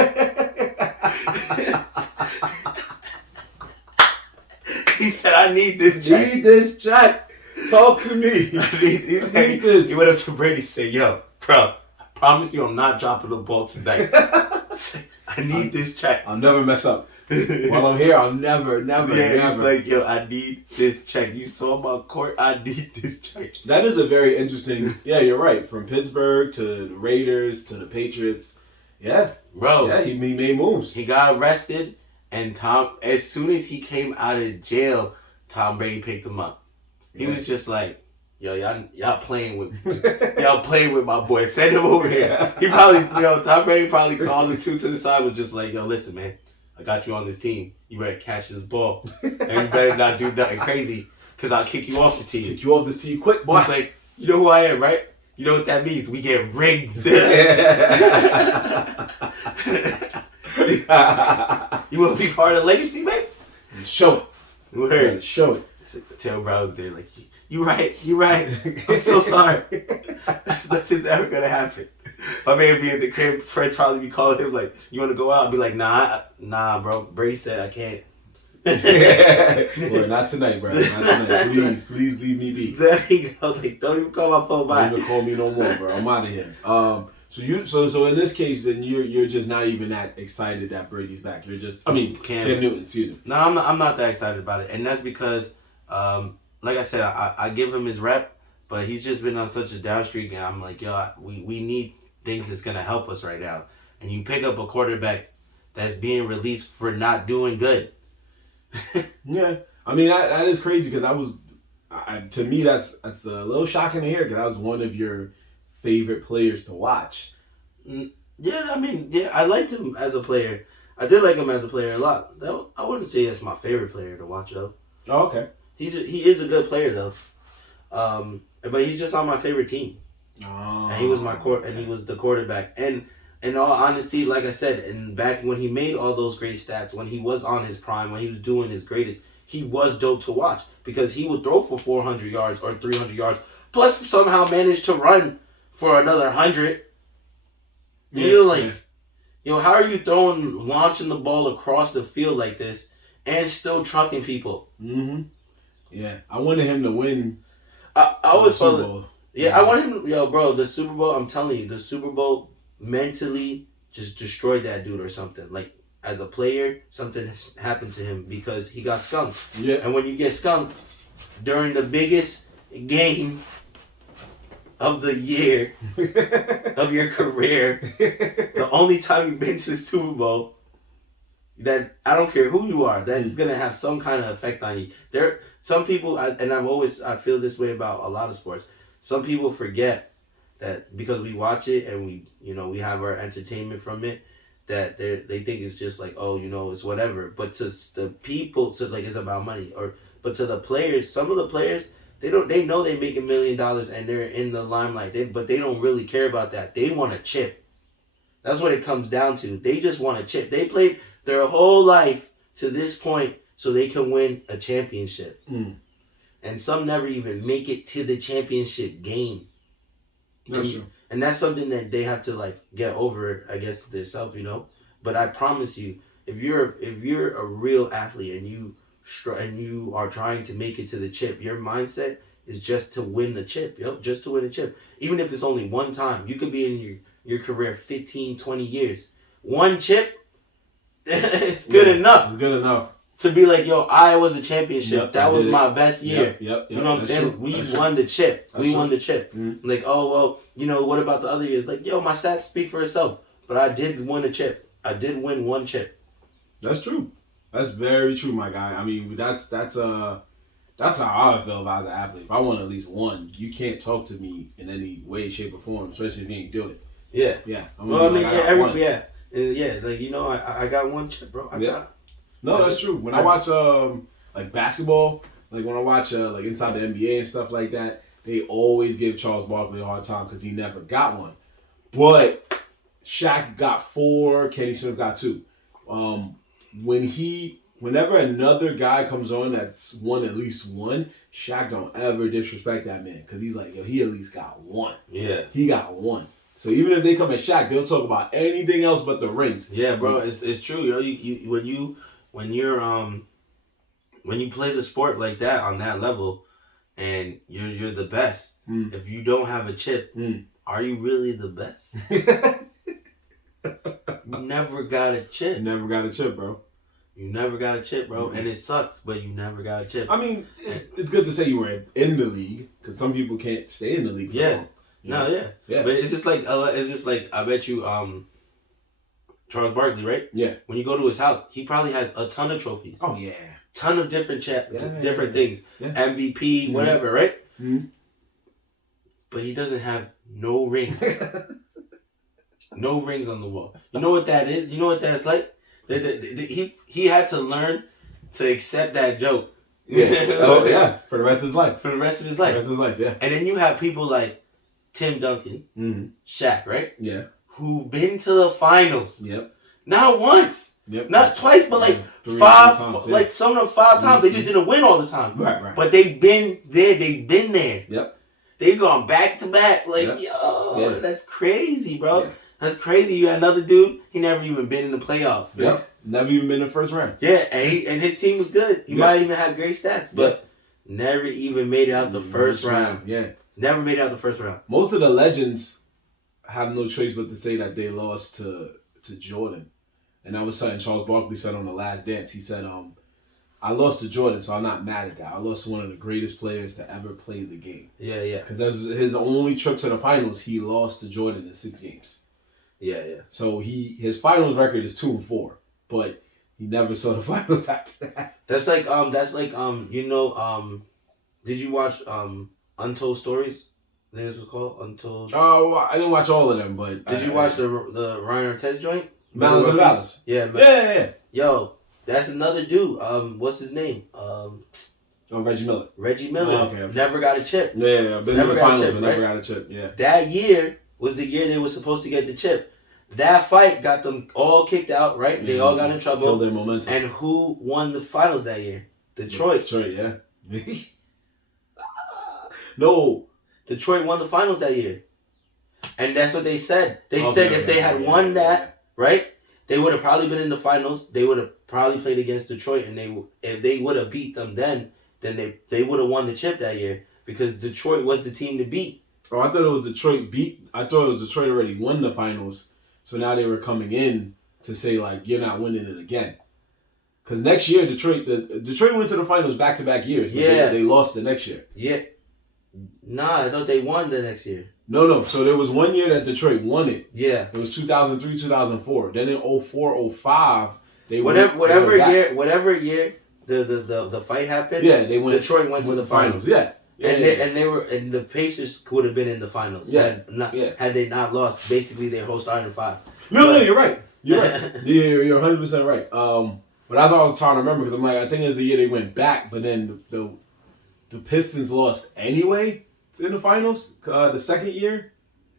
He said, I need this check. Need this check. Talk to me. I need this. He went up to Brady and said, yo, bro, I promise you I'm not dropping the ball tonight. I need this check. I'll never mess up. While I'm here, I'll never. Yeah, he's like, yo, I need this check. You saw my court, I need this check. That is a very interesting, yeah, you're right. From Pittsburgh to the Raiders to the Patriots. Yeah. Bro. Yeah, he made moves. He got arrested, and as soon as he came out of jail, Tom Brady picked him up. He was just like, yo, y'all playing with my boy. Send him over here. He probably, Tom Brady probably called him to the side, was just like, yo, listen, man, I got you on this team. You better catch this ball. And you better not do nothing crazy, because I'll kick you off the team. Kick you off this team quick, boy. He's like, you know who I am, right? You know what that means? We get rings. You want to be part of the legacy, man? Show it. Word. Show it. Tail Brown's there like, you right. I'm so sorry. Nothing's ever going to happen. My man be at the crib, friends probably be calling him like, you want to go out? I'll be like, nah, bro. Brady said I can't. Boy, not tonight, bro. Not tonight. Please leave me be. There you go. Like, don't even call my phone back. Don't even call me no more, bro. I'm out of here. So in this case, then you're just not even that excited that Brady's back. You're just, Cam Newton, excuse me. No, I'm not that excited about it, and that's because, like I said, I give him his rep, but he's just been on such a down streak, and I'm like, yo, we need things that's gonna help us right now, and you pick up a quarterback that's being released for not doing good. Yeah, that is crazy because to me that's a little shocking to hear because that was one of your favorite players to watch. Yeah, I liked him as a player. I did like him as a player a lot. I wouldn't say that's my favorite player to watch though. Oh, okay. He is a good player though. But he's just on my favorite team. Oh. And he was and he was the quarterback. And in all honesty, like I said, and back when he made all those great stats, when he was on his prime, when he was doing his greatest, he was dope to watch because he would throw for 400 yards or 300 yards, plus somehow managed to run for another 100. How are you launching the ball across the field like this and still trucking people? Mm-hmm. Yeah, I wanted him to win. I was Super Bowl. Yeah, I want him. Bro, the Super Bowl. I'm telling you, the Super Bowl mentally just destroyed that dude or something. Like as a player, something has happened to him because he got skunked. Yeah. And when you get skunked during the biggest game of the year of your career, the only time you've been to the Super Bowl, that I don't care who you are, that is gonna have some kind of effect on you. Some people, I feel this way about a lot of sports. Some people forget that because we watch it and we have our entertainment from it, that they think it's just like, oh, it's whatever. But to the people, it's about money. But to the players, some of the players, they know they make $1 million and they're in the limelight. But they don't really care about that. They want a chip. That's what it comes down to. They just want a chip. They played their whole life to this point so they can win a championship. And some never even make it to the championship game. That's true. And that's something that they have to get over, I guess, themselves, But I promise you, if you're a real athlete and you are trying to make it to the chip, your mindset is just to win the chip. Just to win the chip. Even if it's only one time, you could be in your career 15, 20 years. One chip, it's good enough. It's good enough. To be like, I was a championship. Yep, that was my best year. Yep. You know what I'm saying? True. We won the chip. Won the chip. Mm-hmm. Like, oh, well, what about the other years? Like, my stats speak for itself. But I did win a chip. I did win one chip. That's true. That's very true, my guy. That's how I feel about as an athlete. If I want at least one, you can't talk to me in any way, shape, or form, especially if you ain't do it. Yeah. Yeah. I got one chip, bro. I got. No, that's true. When I watch like basketball, like when I watch like inside the NBA and stuff like that, they always give Charles Barkley a hard time because he never got one. But Shaq got 4, Kenny Smith got 2. Whenever another guy comes on that's won at least one, Shaq don't ever disrespect that man because he's like, yo, he at least got one. Yeah, he got one. So even if they come at Shaq, they'll talk about anything else but the rings. Yeah, bro, it's true. Yo, when you play the sport like that on that level, and you're the best. If you don't have a chip, are you really the best? You never got a chip. Never got a chip, bro. You never got a chip, bro, and it sucks, but you never got a chip. I mean, it's good to say you were in the league because some people can't stay in the league for long. Yeah. But it's just like I bet you, Charles Barkley, right? Yeah. When you go to his house, he probably has a ton of trophies. Oh yeah. Ton of different different things. Yeah. MVP, whatever, right? Mm-hmm. But he doesn't have no rings. No rings on the wall. You know what that is? You know what that's like? He had to learn to accept that joke. Yeah. Oh yeah. For the rest of his life. For the rest of his life. Yeah. And then you have people like Tim Duncan, Shaq, right? Yeah. Who've been to the finals. Yep. Not once. Yep. Not twice, but like 5 times. Like some of them 5 times. They just didn't win all the time. Right. But they've been there. They've been there. Yep. They've gone back to back. Like, that's crazy, bro. Yeah. That's crazy. You got another dude, he never even been in the playoffs. Yep. Never even been in the first round. Yeah, and his team was good. He might even have great stats, but never even made it out the first round. Yeah. Never made it out the first round. Most of the legends have no choice but to say that they lost to Jordan. And that was something Charles Barkley said on The Last Dance. He said, I lost to Jordan, so I'm not mad at that. I lost to one of the greatest players to ever play the game. Yeah. Because that was his only trip to the finals. He lost to Jordan in 6 games. Yeah. So his finals record is 2-4, but he never saw the finals after that. That's like did you watch Untold Stories? I think this was called Untold. Oh, I didn't watch all of them, but did you watch the Ryan Artest joint? Malice and Malice. Yeah. Yo, that's another dude. What's his name? Reggie Miller. Oh, okay. Never got a chip. Yeah. Been in the finals, but never got a chip. Yeah. That year was the year they were supposed to get the chip. That fight got them all kicked out, right? They all got in trouble. Killed their momentum. And who won the finals that year? Detroit, yeah. No. Detroit won the finals that year. And that's what they said. They said if they had won that, right, they would have probably been in the finals. They would have probably played against Detroit, and if they would have beat them then they would have won the chip that year because Detroit was the team to beat. Oh, I thought it was Detroit already won the finals. So now they were coming in to say, like, you're not winning it again. Because next year, Detroit went to the finals back-to-back years. But they lost the next year. Yeah. Nah, I thought they won the next year. No. So there was 1 year that Detroit won it. Yeah. It was 2003, 2004. Then in 04, 05, they whatever year the fight happened. Yeah, they went. Detroit went to the finals. Yeah. And the Pacers would have been in the finals. Yeah. Had they not lost basically their whole starting 5. No, you're right. You're right. You're 100% right. But that's what I was trying to remember because I'm like, I think it's the year they went back, but then the Pistons lost anyway in the finals. The second year,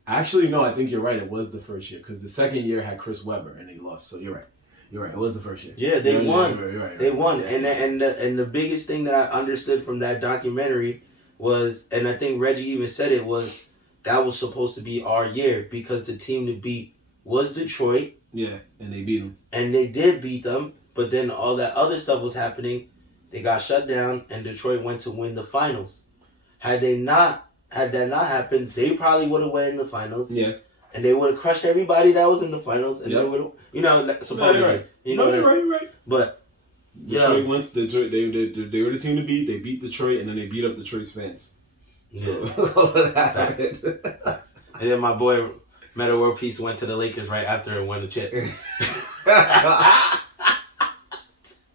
actually no, I think you're right. It was the first year because the second year had Chris Webber and they lost. So you're right. It was the first year. Yeah, they won. You're right. They won, and the biggest thing that I understood from that documentary was, and I think Reggie even said it, was that was supposed to be our year because the team to beat was Detroit. Yeah, and they beat them. And they did beat them, but then all that other stuff was happening. They got shut down, and Detroit went to win the finals. Had that not happened, they probably would have won in the finals. Yeah. And they would have crushed everybody that was in the finals, and they would have, supposedly. You're right. You're right. But Detroit went to Detroit. They were the team to beat. They beat Detroit, and then they beat up Detroit's fans. So all of that happened. And then my boy Metta World Peace went to the Lakers right after and won the chip.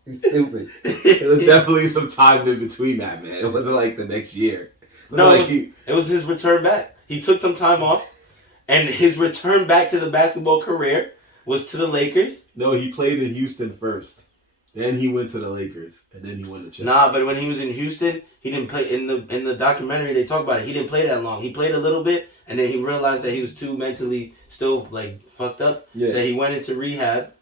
You stupid. It was definitely some time in between that, man. It wasn't like the next year. It was his return back. He took some time off, and his return back to the basketball career was to the Lakers. No, he played in Houston first. Then he went to the Lakers, and then he won the chip. Nah, but when he was in Houston, he didn't play in the documentary. They talk about it. He didn't play that long. He played a little bit, and then he realized that he was too mentally still like fucked up. Yeah. That he went into rehab,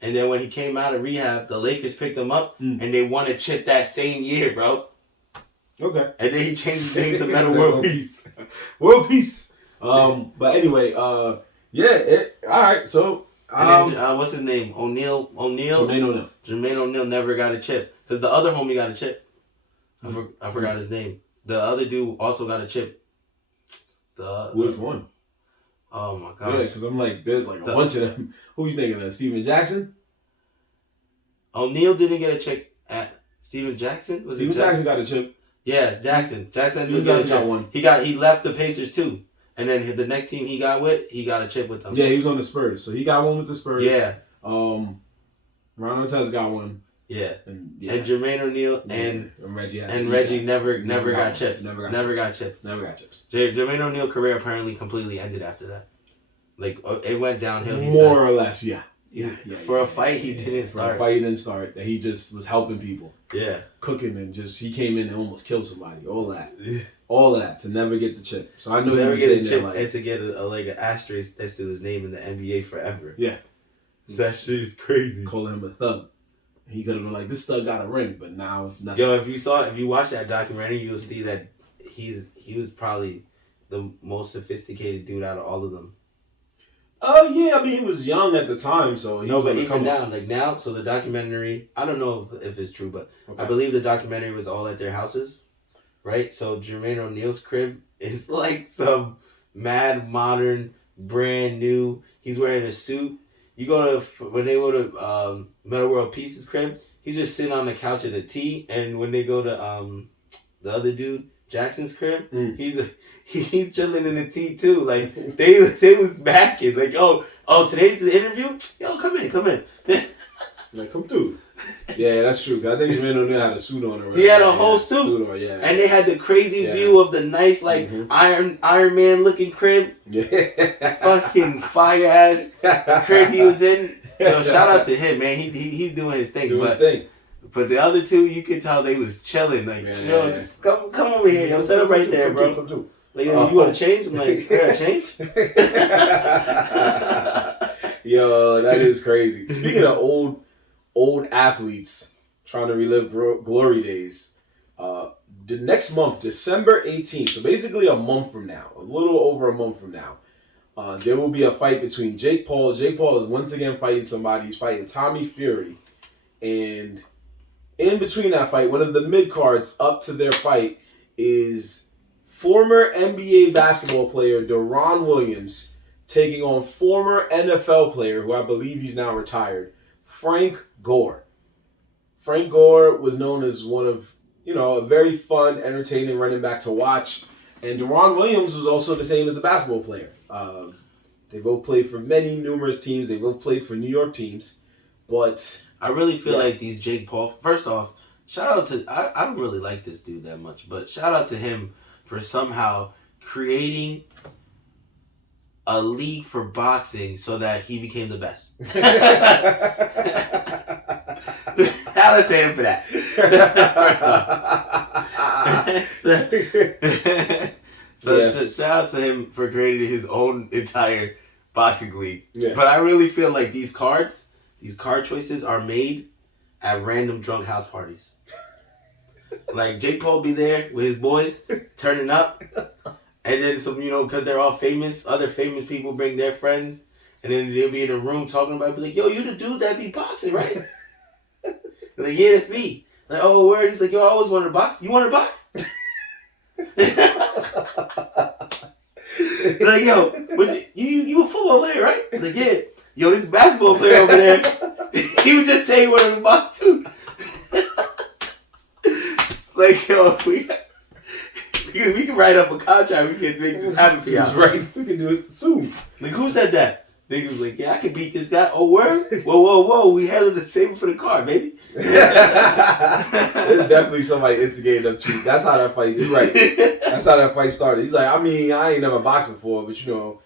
and then when he came out of rehab, the Lakers picked him up, and they won a chip that same year, bro. Okay. And then he changed his name to Metal World Peace. World Peace. But anyway, all right. So. And then, what's his name? O'Neal. Jermaine O'Neal never got a chip because the other homie got a chip. I forgot his name. The other dude also got a chip. Which one? Oh my gosh. Yeah, because I'm like, there's like a bunch of them. Who you thinking of? Steven Jackson? O'Neal didn't get a chip at Steven Jackson. Steven Jackson got a chip. Yeah, Jackson. Jackson Steven Jackson got one. He left the Pacers too. And then the next team he got a chip with them. Yeah, he was on the Spurs. So he got one with the Spurs. Yeah. Ron Artest got one. Yeah. And Jermaine O'Neal and Reggie never got chips. Never got chips. Jermaine O'Neal's career apparently completely ended after that. Like, it went downhill. More or less, yeah. For a fight he didn't start. That he just was helping people. Yeah. Cooking and he came in and almost killed somebody. All that. All of that to never get the chip. So I know he never was getting chip and to get an asterisk next to his name in the NBA forever. Yeah. That shit is crazy. Calling him a thug. He could have been like, this thug got a ring, but now nothing. Yo, if you watch that documentary, you'll see that he was probably the most sophisticated dude out of all of them. Oh yeah, I mean he was young at the time, so he but even now, so the documentary, I don't know if it's true, but okay. I believe the documentary was all at their houses, right? So Jermaine O'Neal's crib is like some mad modern, brand new. He's wearing a suit. When they go to Metal World Peace's crib, he's just sitting on the couch at a tea, and when they go to the other dude Jackson's crib, he's chilling in the tea too. Like they was backing. Like today's the interview. Yo, come in. Like come through. Yeah, that's true. I think Jermaine O'Neal had a suit on already. He had a whole suit on, yeah. And they had the crazy view of the nice Iron Man looking crib. Yeah. Fucking fire ass crib he was in. Yo, shout out to him, man. He's doing his thing. But the other two, you could tell they was chilling. Like, yo, just come over here. Yo, set up right there, bro. Come through. Like, you want to change? I'm like, I gotta change? Yo, that is crazy. Speaking of old athletes trying to relive glory days, the next month, December 18th, so basically a month from now, a little over a month from now, there will be a fight between Jake Paul. Jake Paul is once again fighting somebody. He's fighting Tommy Fury. And in between that fight, one of the mid-cards up to their fight is former NBA basketball player Deron Williams taking on former NFL player, who I believe he's now retired, Frank Gore. Frank Gore was known as one of, a very fun, entertaining running back to watch. And Deron Williams was also the same as a basketball player. They both played for numerous teams. They both played for New York teams. But I really feel like these Jake Paul, first off, shout out to, I don't really like this dude that much, but shout out to him for somehow creating a league for boxing so that he became the best. Shout out to him for that. Shout out to him for creating his own entire boxing league. Yeah. But I really feel like these card choices are made at random drunk house parties. Like Jake Paul be there with his boys, turning up, and then some, because they're all famous, other famous people bring their friends, and then they'll be in a room talking about it, be like, yo, you the dude that be boxing, right? Like, yeah, that's me. Like, oh, word? He's like, yo, I always wanted to box. You want to box? Like, yo, you a football player, right? Like, yeah. Yo, this basketball player over there, he was just saying he wanted to box too. Like, yo, we can write up a contract. We can make this happen for y'all. Right. We can do it soon. Like, who said that? Niggas like, yeah, I can beat this guy. Oh, word? Whoa. We handled the same for the car, baby. There's definitely somebody instigating them too. That's how that fight. He's right. That's how that fight started. He's like, I ain't never boxed before, but you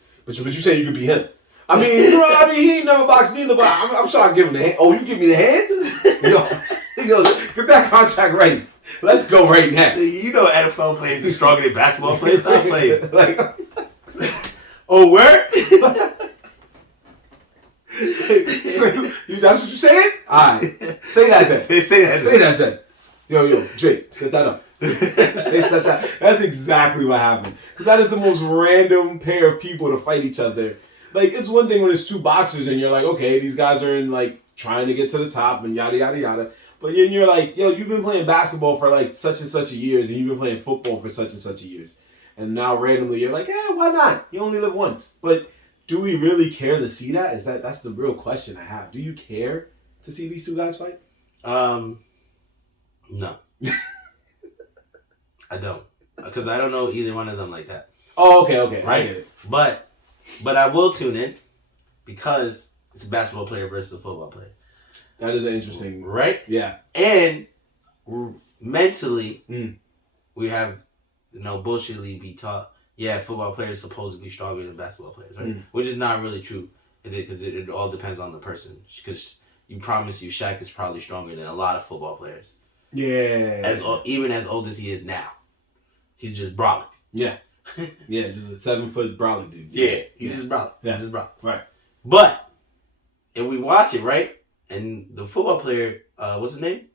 say you could beat him. I mean, you know what I mean? He ain't never boxed neither, but I'm trying to give him the hand. Oh, you give me the hands? He goes, get that contract ready. Let's go right now. You know NFL players are stronger than basketball players. Stop playing. Oh, where? So, that's what you saying? All right. Say that then. Say that then. Yo, Jake, set that up. Set that. That's exactly what happened. Because that is the most random pair of people to fight each other. Like, it's one thing when it's two boxers and you're like, okay, these guys are in, like, trying to get to the top and yada, yada, yada. But you're like, yo, you've been playing basketball for, like, such and such a years, and you've been playing football for such and such a years. And now randomly you're like, why not? You only live once. But do we really care to see that? That's the real question I have. Do you care to see these two guys fight? No. I don't. Because I don't know either one of them like that. Oh, okay. Right? I get it. But I will tune in because it's a basketball player versus a football player. That is interesting. Right? Yeah. And mentally, we have, bullshitly be taught, football players supposed to be stronger than basketball players, right? Which is not really true because it all depends on the person. Because Shaq is probably stronger than a lot of football players. Yeah. Even as old as he is now. He's just brolic. Yeah. Yeah, just a 7-foot brolic dude. Yeah, he's just brolic. Yeah. He's just brolic. Right. But if we watch it, right, and the football player, what's his name?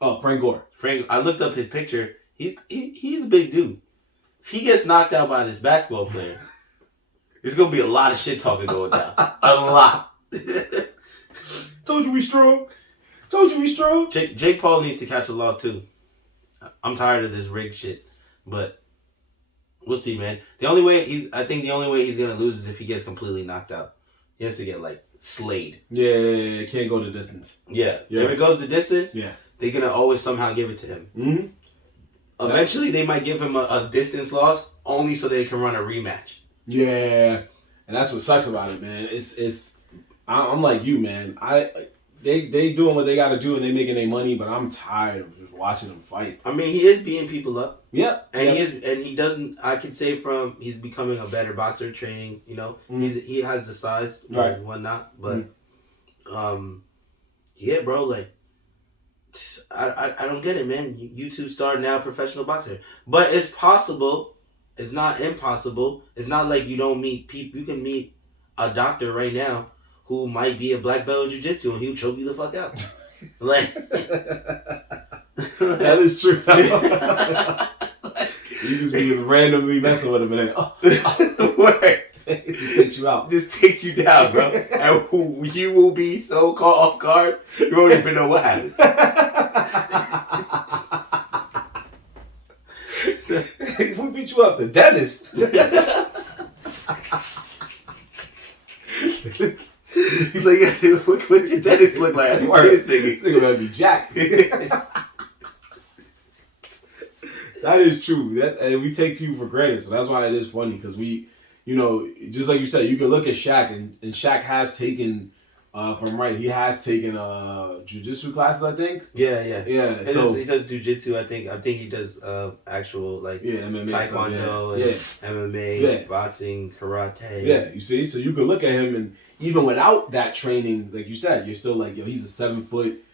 Oh, Frank Gore. I looked up his picture. He's a big dude. If he gets knocked out by this basketball player, there's gonna be a lot of shit talking going down. A lot. Told you we strong. Jake Paul needs to catch a loss too. I'm tired of this rigged shit, but we'll see, man. I think the only way he's gonna lose is if he gets completely knocked out. He has to get slayed. Yeah, can't go the distance. Yeah. If it goes the distance, they're gonna always somehow give it to him. Mm-hmm. Eventually, they might give him a distance loss only so they can run a rematch. Yeah, and that's what sucks about it, man. I'm like you, man. They doing what they got to do and they making their money, but I'm tired of just watching them fight. I mean, he is beating people up. Yep. He doesn't. I could say he's becoming a better boxer, training. He has the size and whatnot, but bro, I don't get it, man. You two star now professional boxer, but it's possible. It's not impossible. It's not like you don't meet people. You can meet a doctor right now who might be a black belt in jiu-jitsu and he'll choke you the fuck out. That is true. You just be randomly messing with him and then Word. It just takes you out. This takes you down, bro. And you will be so caught off guard, you won't even know what happened. Who beat you up? The dentist. What's your dentist look like? This nigga might be Jack. That is true. And we take people for granted, so that's why it is funny because we, just like you said, you can look at Shaq and Shaq has taken, he has taken jiu-jitsu classes, I think. Yeah. He does jiu-jitsu. I think he does actual MMA taekwondo, stuff, MMA, boxing, karate. Yeah, you see, so you can look at him and even without that training, like you said, you're still like, yo, he's a 7-foot.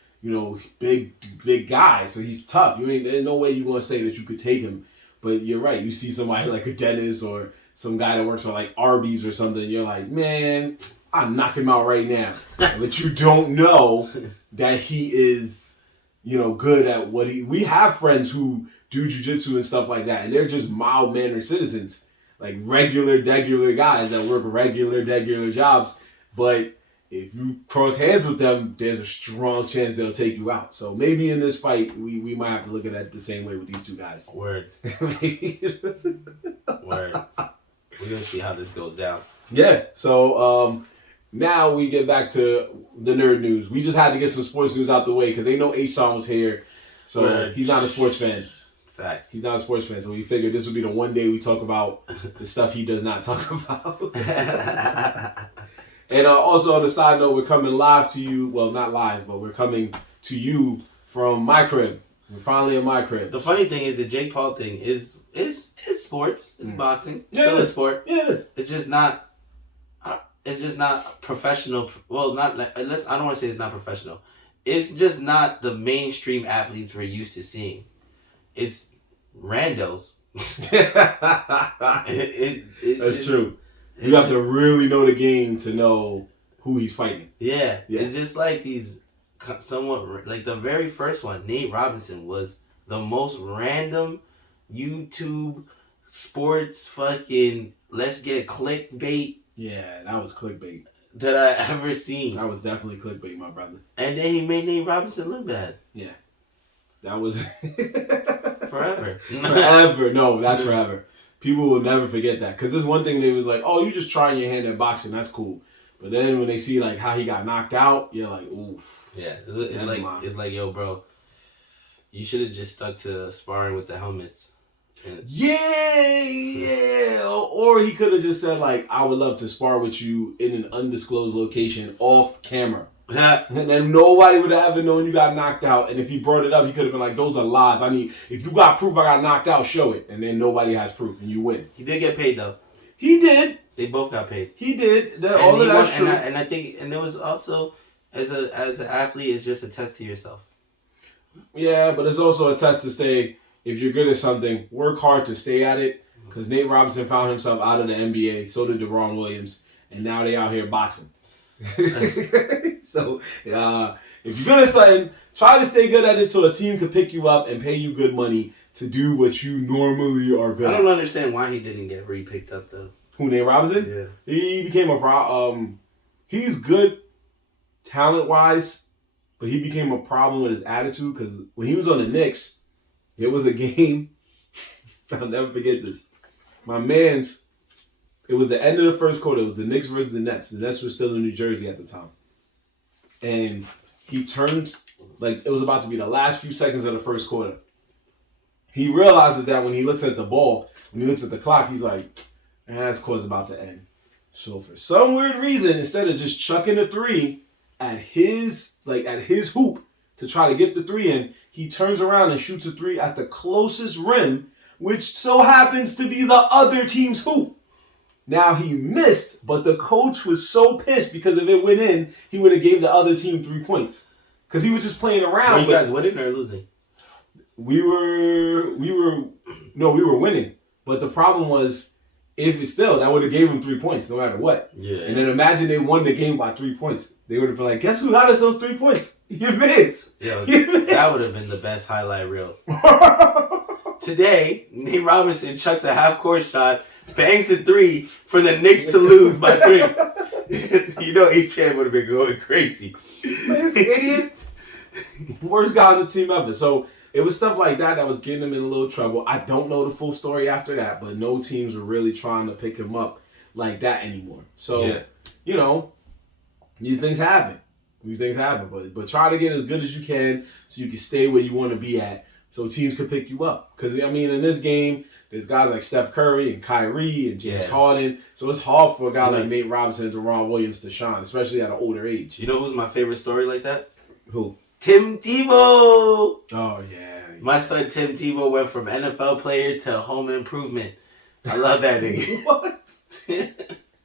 Big guy, so he's tough. There's no way you're gonna say that you could take him. But you're right. You see somebody like a dentist or some guy that works on Arby's or something. You're like, man, I'll knock him out right now. But you don't know that he is, good at what he. We have friends who do jujitsu and stuff like that, and they're just mild mannered citizens, like regular guys that work regular jobs, but. If you cross hands with them, there's a strong chance they'll take you out. So maybe in this fight, we might have to look at it the same way with these two guys. Word. Word. We're going to see how this goes down. Yeah. So now we get back to the nerd news. We just had to get some sports news out the way because they know H-Son was here. So He's not a sports fan. Facts. He's not a sports fan. So we figured this would be the one day we talk about the stuff he does not talk about. And also on the side note, we're coming live to you. Well, not live, but we're coming to you from my crib. We're finally in my crib. The funny thing is the Jake Paul thing is sports. It's boxing. It's still a sport. Yeah, it is. It's just not. it's just not professional. Well, not like I don't want to say it's not professional. It's just not the mainstream athletes we're used to seeing. It's randos. That's true. You have to really know the game to know who he's fighting. Yeah. It's just like these somewhat like the very first one, Nate Robinson, was the most random YouTube sports fucking let's get clickbait. Yeah, that was clickbait. That I ever seen. That was definitely clickbait, my brother. And then he made Nate Robinson look bad. Yeah. That was forever. Forever. No, that's forever. People will never forget that. Because there's one thing they was like, oh, you just trying your hand at boxing. That's cool. But then when they see like how he got knocked out, you're like, oof. Yeah. It's like, yo, bro, you should have just stuck to sparring with the helmets. Yeah. Or he could have just said like, I would love to spar with you in an undisclosed location off camera. And then nobody would have ever known you got knocked out. And if he brought it up, he could have been like, those are lies. If you got proof I got knocked out, show it. And then nobody has proof and you win. He did get paid though. He did. They both got paid. He did. All of that's true. And I think, and it was also, as an athlete, it's just a test to yourself. Yeah, but it's also a test to say, if you're good at something, work hard to stay at it. Because Nate Robinson found himself out of the NBA. So did Deron Williams. And now they out here boxing. So, if you're good at something, try to stay good at it so a team can pick you up and pay you good money to do what you normally are good at. I don't understand why he didn't get re-picked up, though. Who, Nate Robinson? Yeah. He became a he's good talent-wise, but he became a problem with his attitude because when he was on the Knicks, there was a game. I'll never forget this. It was the end of the first quarter. It was the Knicks versus the Nets. The Nets were still in New Jersey at the time. And he turned, like it was about to be the last few seconds of the first quarter. He realizes that when he looks at the ball, when he looks at the clock, he's like, this quarter's about to end. So for some weird reason, instead of just chucking the three at his hoop to try to get the three in, he turns around and shoots a three at the closest rim, which so happens to be the other team's hoop. Now he missed, but the coach was so pissed because if it went in, he would have gave the other team 3 points. Because he was just playing around. Were you guys winning or losing? We were winning. But the problem was, that would have gave him 3 points no matter what. Yeah. And then imagine they won the game by 3 points. They would have been like, guess who got us those 3 points? You missed. Yo, that would have been the best highlight reel. Today, Nate Robinson chucks a half-court shot, bangs a three for the Knicks to lose by 3. You know ESPN would have been going crazy. This idiot. Worst guy on the team ever. So it was stuff like that was getting him in a little trouble. I don't know the full story after that, but no teams were really trying to pick him up like that anymore. So, these things happen. But try to get as good as you can so you can stay where you want to be at so teams can pick you up. Because, in this game, there's guys like Steph Curry and Kyrie and James Harden. So it's hard for a guy like Nate Robinson and Deron Williams to shine, especially at an older age. You know who's my favorite story like that? Who? Tim Tebow. Oh, yeah. My son Tim Tebow went from NFL player to home improvement. I love that nigga. What?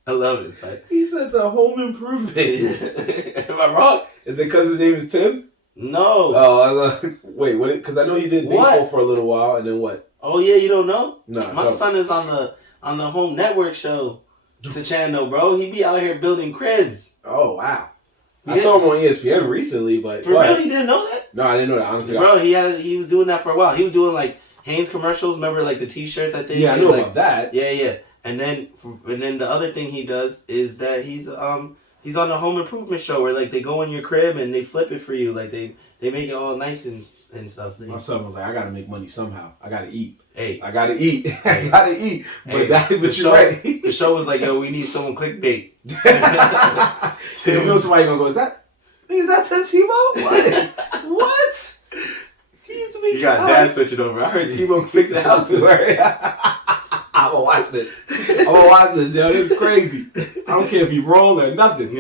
I love it, son. He said the home improvement. Am I wrong? Is it because his name is Tim? No. Oh, wait, what? Because I know he did baseball for a little while, and then what? Oh yeah, you don't know? No. My son is on the home network show. The channel, bro. He be out here building cribs. Oh wow. I saw him on ESPN recently, but for real, you didn't know that? No, I didn't know that. Honestly, bro, he was doing that for a while. He was doing like Hanes commercials. Remember, like the T-shirts? I think. Yeah, I know about that. Yeah. And then the other thing he does is that he's on the home improvement show where like they go in your crib and they flip it for you. Like they make it all nice and stuff. My son was like, I gotta make money somehow. I gotta eat. Hey, I gotta eat. I gotta eat. But the show was like, yo, we need someone clickbait. You know somebody gonna go, is that Tim Tebow? What? What? He used to be. You got dad switching over. I heard Tebow fix the house. I'm gonna watch this. Yo. This is crazy. I don't care if he's wrong or nothing.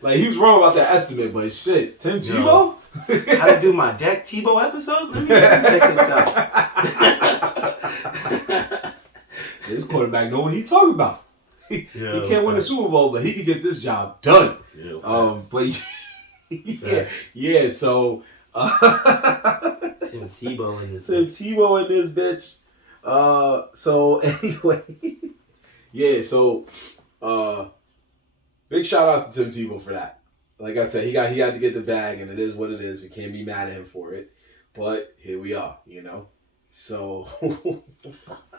Like, he was wrong about that estimate, but shit. Tim Tebow? How to do my Deck Tebow episode? Let me check this out. This quarterback know what he talking about. he can't win the Super Bowl, but he can get this job done. But yeah. So Tim Tebow in this. Bitch. So anyway, yeah. So big shout outs to Tim Tebow for that. Like I said, he got to get the bag, and it is what it is. We can't be mad at him for it. But here we are, So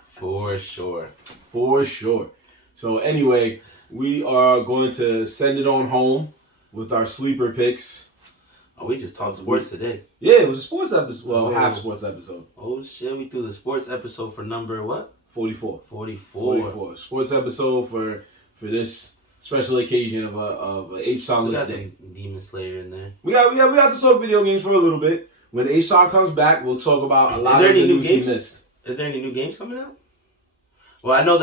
for sure. So anyway, we are going to send it on home with our sleeper picks. Oh, we just talked sports today. Yeah, it was a sports episode. Well, half sports episode. Oh shit, we threw the sports episode for number what? 44. 44. Sports episode for this special occasion of a H-Song We got listing. some Demon Slayer in there. We got to talk video games for a little bit. When H-Song comes back, we'll talk about a lot of the new games. Is there any new games coming out? Well, I know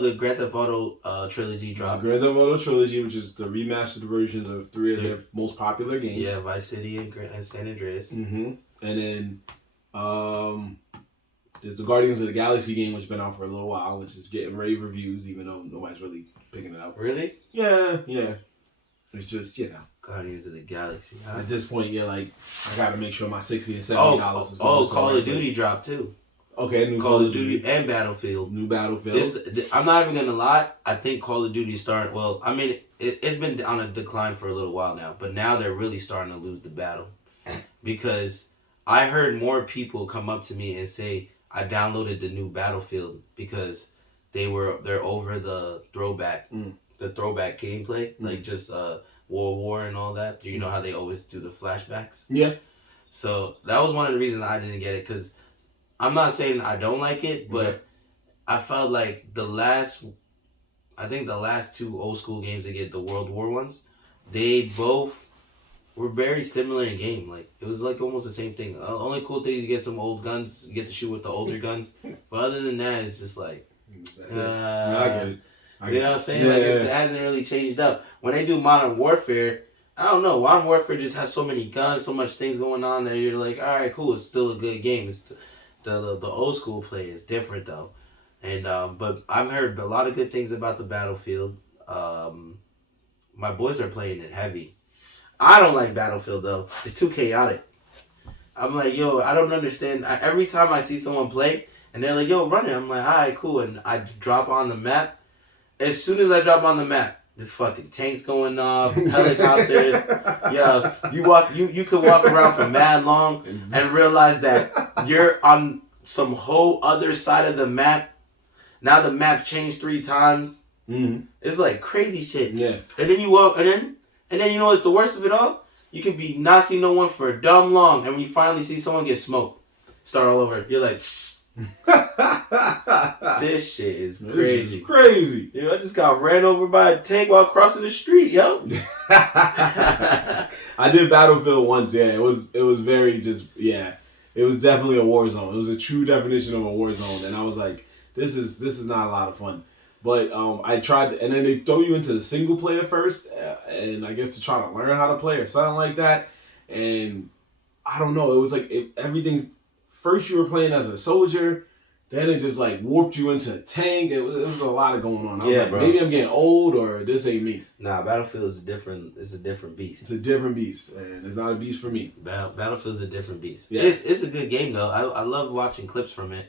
the Grand Theft Auto trilogy dropped. The Grand Theft Auto trilogy, which is the remastered versions of three of their most popular games. Yeah, Vice City and San Andreas. Mm-hmm. And then there's the Guardians of the Galaxy game, which has been out for a little while, which is getting rave reviews, even though nobody's really picking it up. Really? Yeah. It's just, Guardians of the Galaxy. Huh? At this point, I got to make sure my $60 and $70 is going to Call of Duty dropped too. Okay, new Call of Duty and Battlefield. New Battlefield. I'm not even gonna lie. I think Call of Duty starting. Well, I mean, it's been on a decline for a little while now, but now they're really starting to lose the battle, because I heard more people come up to me and say I downloaded the new Battlefield because they're over the throwback gameplay, like just World War and all that. You know how they always do the flashbacks. Yeah. So that was one of the reasons I didn't get it, because I'm not saying I don't like it, but I felt like the last two old school games they get, the World War ones, they both were very similar in game. Like, it was like almost the same thing. Only cool thing is you get some old guns, you get to shoot with the older guns. But other than that, it's just like, I get it. You know what I'm saying? It hasn't really changed up. When they do Modern Warfare, I don't know. Modern Warfare just has so many guns, so much things going on that you're like, all right, cool. It's still a good game. It's the old school play is different though, and but I've heard a lot of good things about the Battlefield. My boys are playing it heavy. I don't like Battlefield though. It's too chaotic. I'm like, yo, I don't understand. Every time I see someone play and they're like, yo, run it, I'm like, all right, cool, and I drop on the map. As soon as I drop on the map, there's fucking tanks going off, helicopters. Yeah, you could walk around for mad long and realize that you're on some whole other side of the map. Now the map changed 3 times. Mm-hmm. It's like crazy shit. Yeah. And then you walk, and then you know what the worst of it all? You can be not see no one for dumb long, and when you finally see someone get smoked, start all over. You're like, this shit is crazy. This is crazy. Yo, I just got ran over by a tank while crossing the street, yo. I did Battlefield once, yeah. It was very it was definitely a war zone. It was a true definition of a war zone, and I was like, this is not a lot of fun. But I tried, and then they throw you into the single player first, and I guess to try to learn how to play or something like that. And I don't know, it was like everything. First you were playing as a soldier, then it just like warped you into a tank. It was a lot of going on. I was like, bro, maybe I'm getting old or this ain't me. Nah, Battlefield is different. It's a different beast. It's a different beast, and it's not a beast for me. Battlefield's a different beast. Yeah. It's a good game though. I love watching clips from it.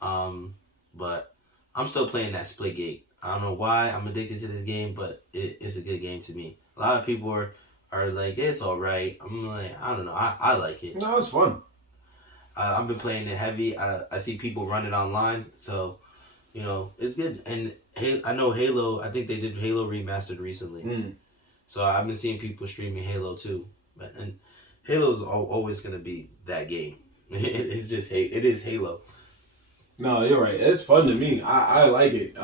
But I'm still playing that Splitgate. I don't know why I'm addicted to this game, but it's a good game to me. A lot of people are like, it's alright. I'm like, I don't know. I like it. No, it's fun. I've been playing it heavy. I see people run it online, so it's good. And I know Halo. I think they did Halo remastered recently, so I've been seeing people streaming Halo too. And Halo's always gonna be that game. It's just it is Halo. No, you're right. It's fun to me. I like it.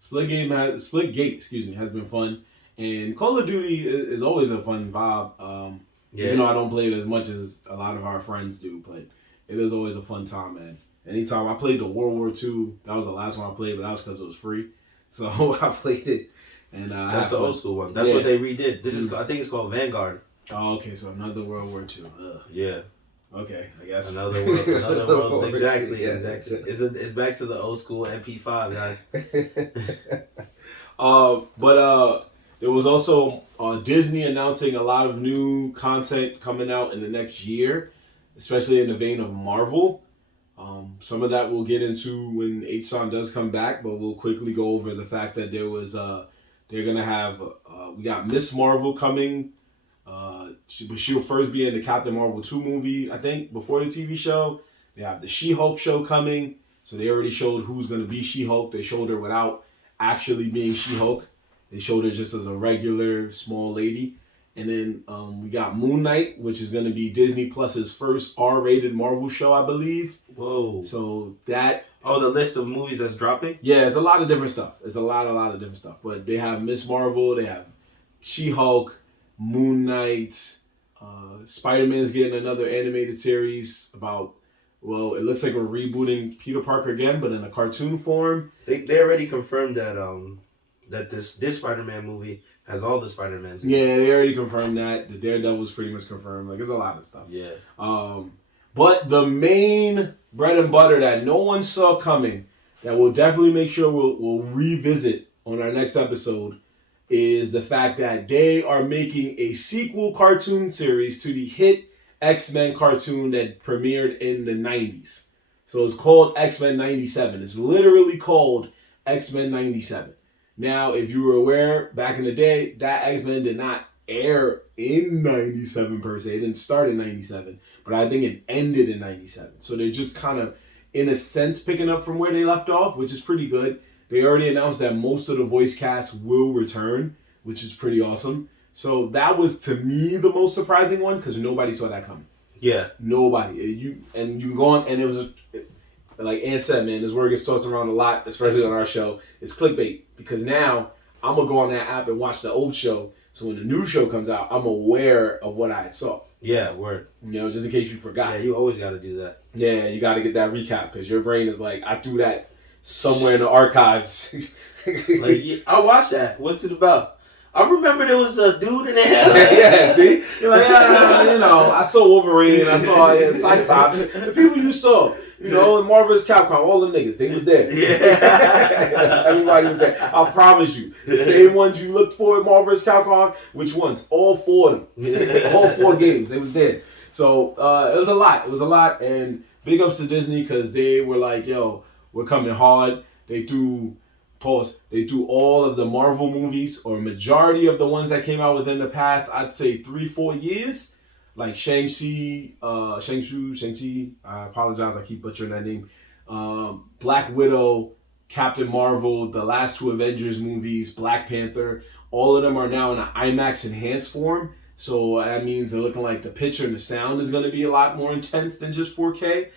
Splitgate has been fun, and Call of Duty is always a fun vibe. Even though I don't play it as much as a lot of our friends do, but it is always a fun time, man. Anytime I played the World War II, that was the last one I played, but that was because it was free. So I played it, and that's the old school one. That's what they redid. This is, I think it's called Vanguard. Oh, okay. So another World War II. Ugh. Yeah. Okay, I guess another world. Exactly. It's back to the old school MP5, guys. But there was also Disney announcing a lot of new content coming out in the next year, especially in the vein of Marvel. Some of that we'll get into when H-Son does come back, but we'll quickly go over the fact that there was they're gonna have we got Miss Marvel coming. She'll first be in the Captain Marvel 2 movie, I think, before the TV show. They have the She-Hulk show coming, so they already showed who's gonna be She-Hulk. They showed her without actually being She-Hulk. They showed her just as a regular small lady. And then we got Moon Knight, which is going to be Disney Plus's first R-rated Marvel show, I believe. Whoa. So that... Oh, the list of movies that's dropping? Yeah, it's a lot of different stuff. It's a lot of different stuff. But they have Miss Marvel, they have She-Hulk, Moon Knight, Spider-Man's getting another animated series about... Well, it looks like we're rebooting Peter Parker again, but in a cartoon form. They already confirmed that that this Spider-Man movie has all the Spider-Mans. Yeah, they already confirmed that. The Daredevil's pretty much confirmed. Like, there's a lot of stuff. Yeah. But the main bread and butter that no one saw coming, that we'll definitely make sure we'll revisit on our next episode, is the fact that they are making a sequel cartoon series to the hit X-Men cartoon that premiered in the 90s. So it's called X-Men 97. It's literally called X-Men 97. Now, if you were aware, back in the day, that X-Men did not air in 97 per se. It didn't start in 97, but I think it ended in 97. So they're just kind of, in a sense, picking up from where they left off, which is pretty good. They already announced that most of the voice cast will return, which is pretty awesome. So that was, to me, the most surprising one, because nobody saw that coming. Yeah. Nobody. You can go on, and it was like Ant said, man, this word gets tossed around a lot, especially on our show. It's clickbait, because now I'm going to go on that app and watch the old show. So when the new show comes out, I'm aware of what I saw. Yeah, word. You know, just in case you forgot. Yeah, you always got to do that. Yeah, you got to get that recap, because your brain is like, I threw that somewhere in the archives. Like, yeah, I watched that. What's it about? I remember there was a dude in there. Yeah, see? You're like, you know, I saw Wolverine, I saw Cyclops. The people you saw. You know, in Marvel vs. Capcom, all them niggas, they was there. Yeah. Everybody was there. I promise you. The same ones you looked for in Marvel vs. Capcom, which ones? All 4 of them. All 4 games, they was there. So, it was a lot. It was a lot. And big ups to Disney, because they were like, yo, we're coming hard. They threw all of the Marvel movies, or majority of the ones that came out within the past, I'd say 3-4 years. Like Shang-Chi, I apologize, I keep butchering that name. Black Widow, Captain Marvel, the last 2 Avengers movies, Black Panther, all of them are now in an IMAX enhanced form. So that means they're looking like the picture and the sound is going to be a lot more intense than just 4K.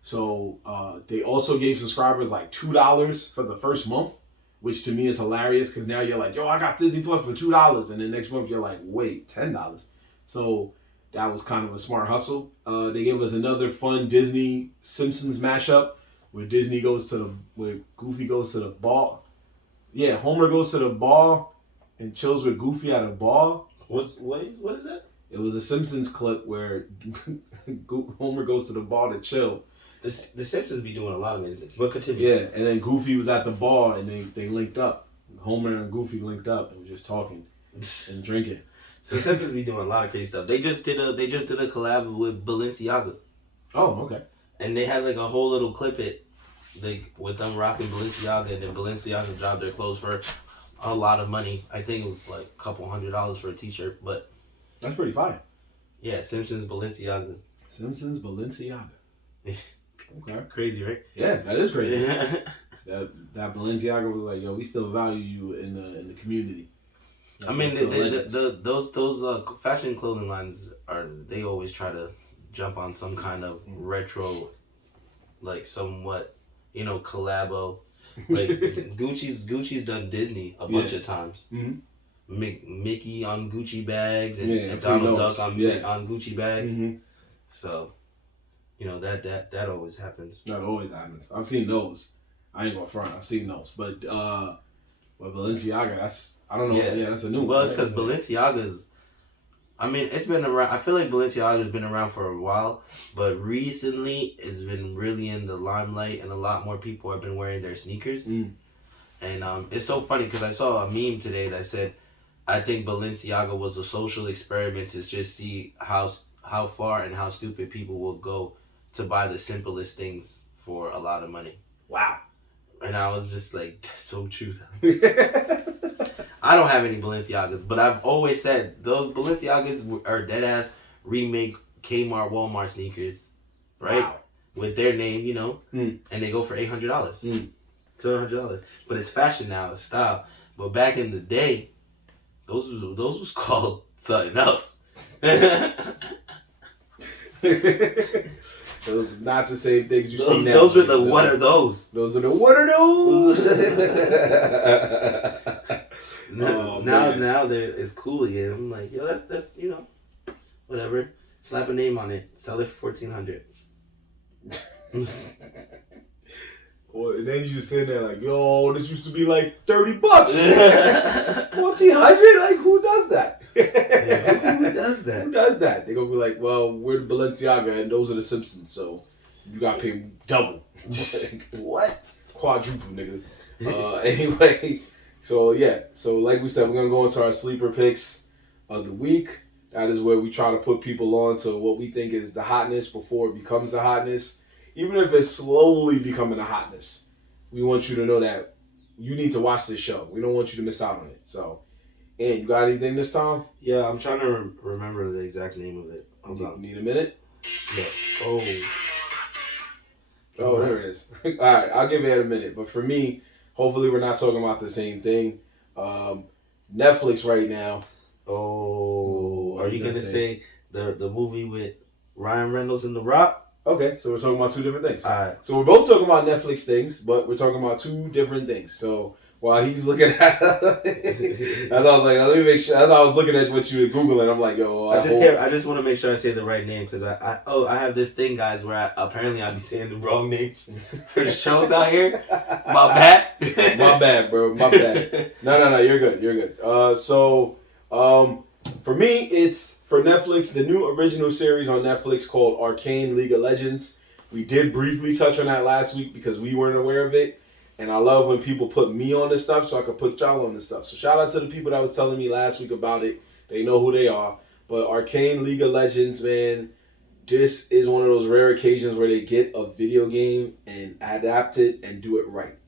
So they also gave subscribers like $2 for the first month, which to me is hilarious, because now you're like, yo, I got Disney Plus for $2. And then next month you're like, wait, $10. So that was kind of a smart hustle. They gave us another fun Disney Simpsons mashup where Goofy goes to the ball. Yeah, Homer goes to the ball and chills with Goofy at a ball. What is that? It was a Simpsons clip where Homer goes to the ball to chill. The Simpsons be doing a lot of things, but continue. Yeah, and then Goofy was at the bar and they linked up. Homer and Goofy linked up and were just talking and drinking. So Simpsons be doing a lot of crazy stuff. They just did a collab with Balenciaga. Oh, okay. And they had like a whole little clip with them rocking Balenciaga, and then Balenciaga dropped their clothes for a lot of money. I think it was like a couple $100 for a t-shirt, but that's pretty fire. Yeah, Simpsons Balenciaga. Simpsons Balenciaga. Okay. Crazy, right? Yeah, that is crazy. that Balenciaga was like, yo, we still value you in the community. I mean, those fashion clothing lines they always try to jump on some kind of retro, like somewhat, collabo. Like Gucci's done Disney a bunch of times. Mm-hmm. Mickey on Gucci bags and Donald Duck on Gucci bags. Mm-hmm. So, that always happens. That always happens. I've seen those. I ain't gonna front. I've seen those, but Balenciaga, I don't know. Yeah, that's a new one. Well, it's because Balenciaga's. I mean, it's been around. I feel like Balenciaga's been around for a while, but recently it's been really in the limelight, and a lot more people have been wearing their sneakers. And it's so funny because I saw a meme today that said, I think Balenciaga was a social experiment to just see how far and how stupid people will go to buy the simplest things for a lot of money. Wow. And I was just like, that's so true. I don't have any Balenciagas, but I've always said those Balenciagas are dead ass remake Kmart, Walmart sneakers, right? Wow. With their name, you know, and they go for $800, $700. But it's fashion now, it's style. But back in the day, those was called something else. Those not the same things you see now. Those are the what are those? Those are the what are those? Now it's cool again. I'm like, yo, that's you know, whatever. Slap a name on it. Sell it for $1,400. Well, and then you just sitting there like, yo, this used to be like $30. $1,400? Like, who does that? Yeah, who does that? Who does that? They're gonna be like, well, we're the Balenciaga and those are the Simpsons, so you gotta pay double. What? Quadruple, nigga. Anyway, so yeah. So like we said, we're gonna go into our sleeper picks of the week. That is where we try to put people on to what we think is the hotness before it becomes the hotness. Even if it's slowly becoming a hotness, we want you to know that you need to watch this show. We don't want you to miss out on it. So, and you got anything this time? Yeah, I'm trying to remember the exact name of it. You need a minute? Yes. Oh, there it is. All right, I'll give it a minute. But for me, hopefully we're not talking about the same thing. Netflix right now. Oh, are you going to say the movie with Ryan Reynolds and The Rock? Okay, so we're talking about two different things. All right. So we're both talking about Netflix things, but we're talking about two different things. So while he's looking at, as I was like, let me make sure. As I was looking at what you were googling, I'm like, yo, I just want to make sure I say the right name because I have this thing, guys, where apparently I be saying the wrong names for the shows out here. My bad. My bad, bro. My bad. No, you're good. You're good. For me, it's for Netflix, the new original series on Netflix called Arcane League of Legends. We did briefly touch on that last week because we weren't aware of it. And I love when people put me on this stuff so I can put y'all on this stuff. So shout out to the people that was telling me last week about it. They know who they are. But Arcane League of Legends, man, this is one of those rare occasions where they get a video game and adapt it and do it right.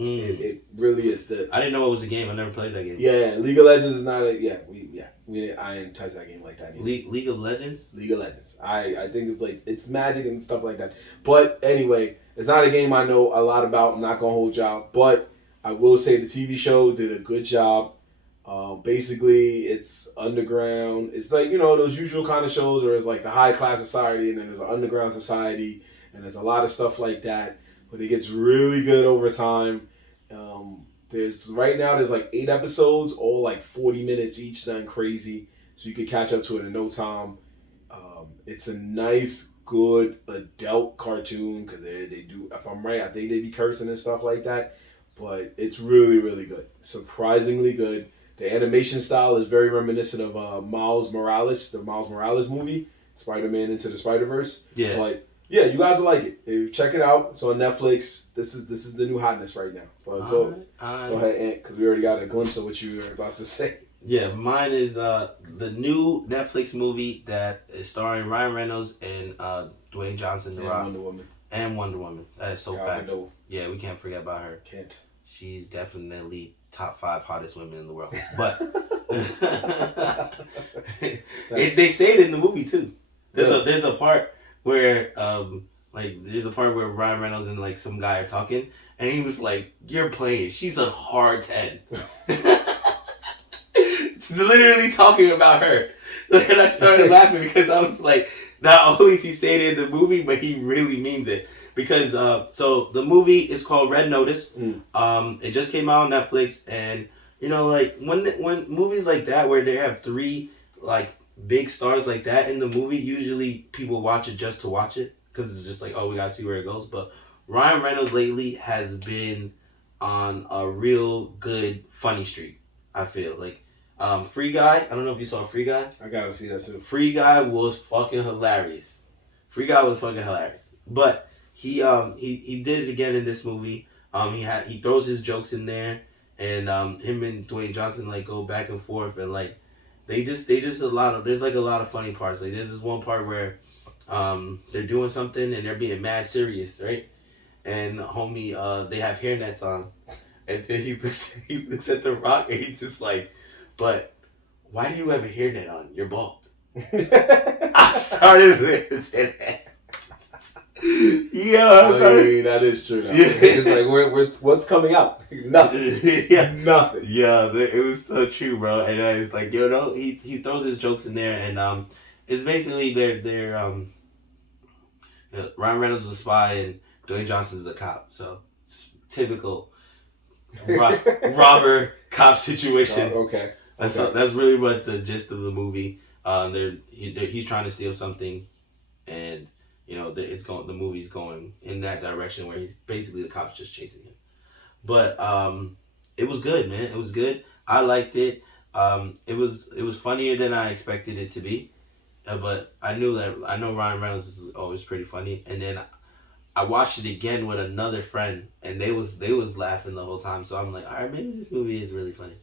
It really is. I didn't know it was a game. I never played that game. Yeah, League of Legends is not a I didn't touch that game like that either. League of Legends? League of Legends. I think it's like it's magic and stuff like that. But anyway, it's not a game I know a lot about. I'm not gonna hold y'all, but I will say the TV show did a good job. Basically, it's underground. It's like, you know, those usual kind of shows where it's like the high class society and then there's an underground society and there's a lot of stuff like that. But it gets really good over time. There's like 8 episodes, all like 40 minutes each, nothing crazy. So you can catch up to it in no time. It's a nice, good adult cartoon because they do, if I'm right, I think they be cursing and stuff like that. But it's really, really good. Surprisingly good. The animation style is very reminiscent of Miles Morales, the Miles Morales movie, Spider-Man Into the Spider-Verse. Yeah. But yeah, you guys will like it. If check it out. It's on Netflix. This is the new hotness right now. So go ahead, Ant, because we already got a glimpse of what you were about to say. Yeah, mine is the new Netflix movie that is starring Ryan Reynolds and Dwayne Johnson, The Rock. Wonder Woman. That is so fast. Yeah, we can't forget about her. Can't. She's definitely top 5 hottest women in the world. But they say it in the movie too. There's a part where Ryan Reynolds and like some guy are talking, and he was like, "You're playing. She's a hard 10." It's literally talking about her. And I started laughing because I was like, not only is he saying it in the movie, but he really means it. Because so the movie is called Red Notice. It just came out on Netflix, and you know, like when movies like that where they have 3 like big stars like that in the movie, usually people watch it just to watch it because it's just like, oh, we gotta see where it goes. But Ryan Reynolds lately has been on a real good funny streak. I feel like Free Guy. I don't know if you saw Free Guy. I gotta see that too. Free Guy was fucking hilarious. But he did it again in this movie. He throws his jokes in there, and him and Dwayne Johnson like go back and forth, and like they just there's like a lot of funny parts. Like there's this one part where they're doing something and they're being mad serious, right? And homie, they have hairnets on, and then he looks at The Rock and he's just like, but why do you have a hairnet on? You're bald. I started listening. Yeah, I mean, that is true. Now. Yeah. It's like, what's coming out? Nothing. Yeah, nothing. Yeah, it was so true, bro. And it's like, he throws his jokes in there, and it's basically they're Ryan Reynolds is a spy and Dwayne Johnson's a cop. So typical robber cop situation. Okay. That's really much the gist of the movie. He's trying to steal something, and the movie's going in that direction where he's basically the cops just chasing him. But it was good, man. It was good. I liked it. It was funnier than I expected it to be. But I know Ryan Reynolds is always pretty funny. And then I watched it again with another friend, and they was laughing the whole time. So I'm like, all right, maybe this movie is really funny.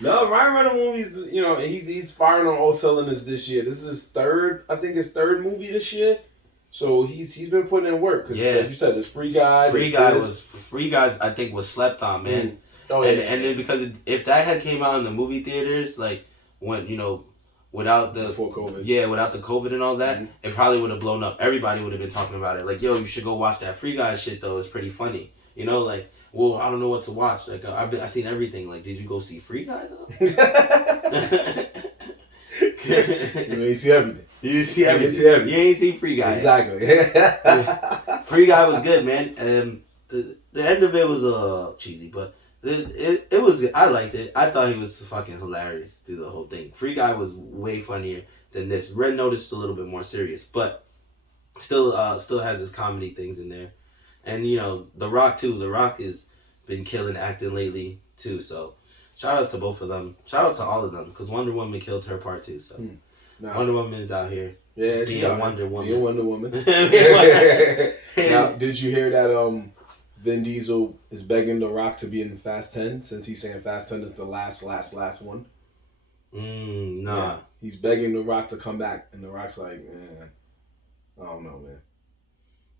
No, Ryan Reynolds movies, he's firing on all cylinders this year. This is his third movie this year. So he's been putting in work. Cause like you said, there's Free Guy. Free Guys I think was slept on, man. Mm. Oh, and then because if that had came out in the movie theaters, like when without the before COVID. Without the COVID and all that, it probably would have blown up. Everybody would have been talking about it. Like, yo, you should go watch that Free Guy shit though. It's pretty funny. Like, well, I don't know what to watch. Like, I've seen everything. Like, did you go see Free Guy though? You see everything. You see everything. You ain't see Free Guy. Exactly. Free Guy was good, man. The end of it was cheesy, but it was good. I liked it. I thought he was fucking hilarious through the whole thing. Free Guy was way funnier than this. Red Notice is a little bit more serious, but still has his comedy things in there. And The Rock too. The Rock has been killing acting lately too. So shout outs to both of them. Shout outs to all of them because Wonder Woman killed her part too. So Wonder Woman's out here. Yeah, being Wonder Woman. Being Wonder Woman. Now, did you hear that Vin Diesel is begging The Rock to be in Fast 10 since he's saying Fast 10 is the last one? Nah. Yeah, he's begging The Rock to come back, and The Rock's like, I don't know, man.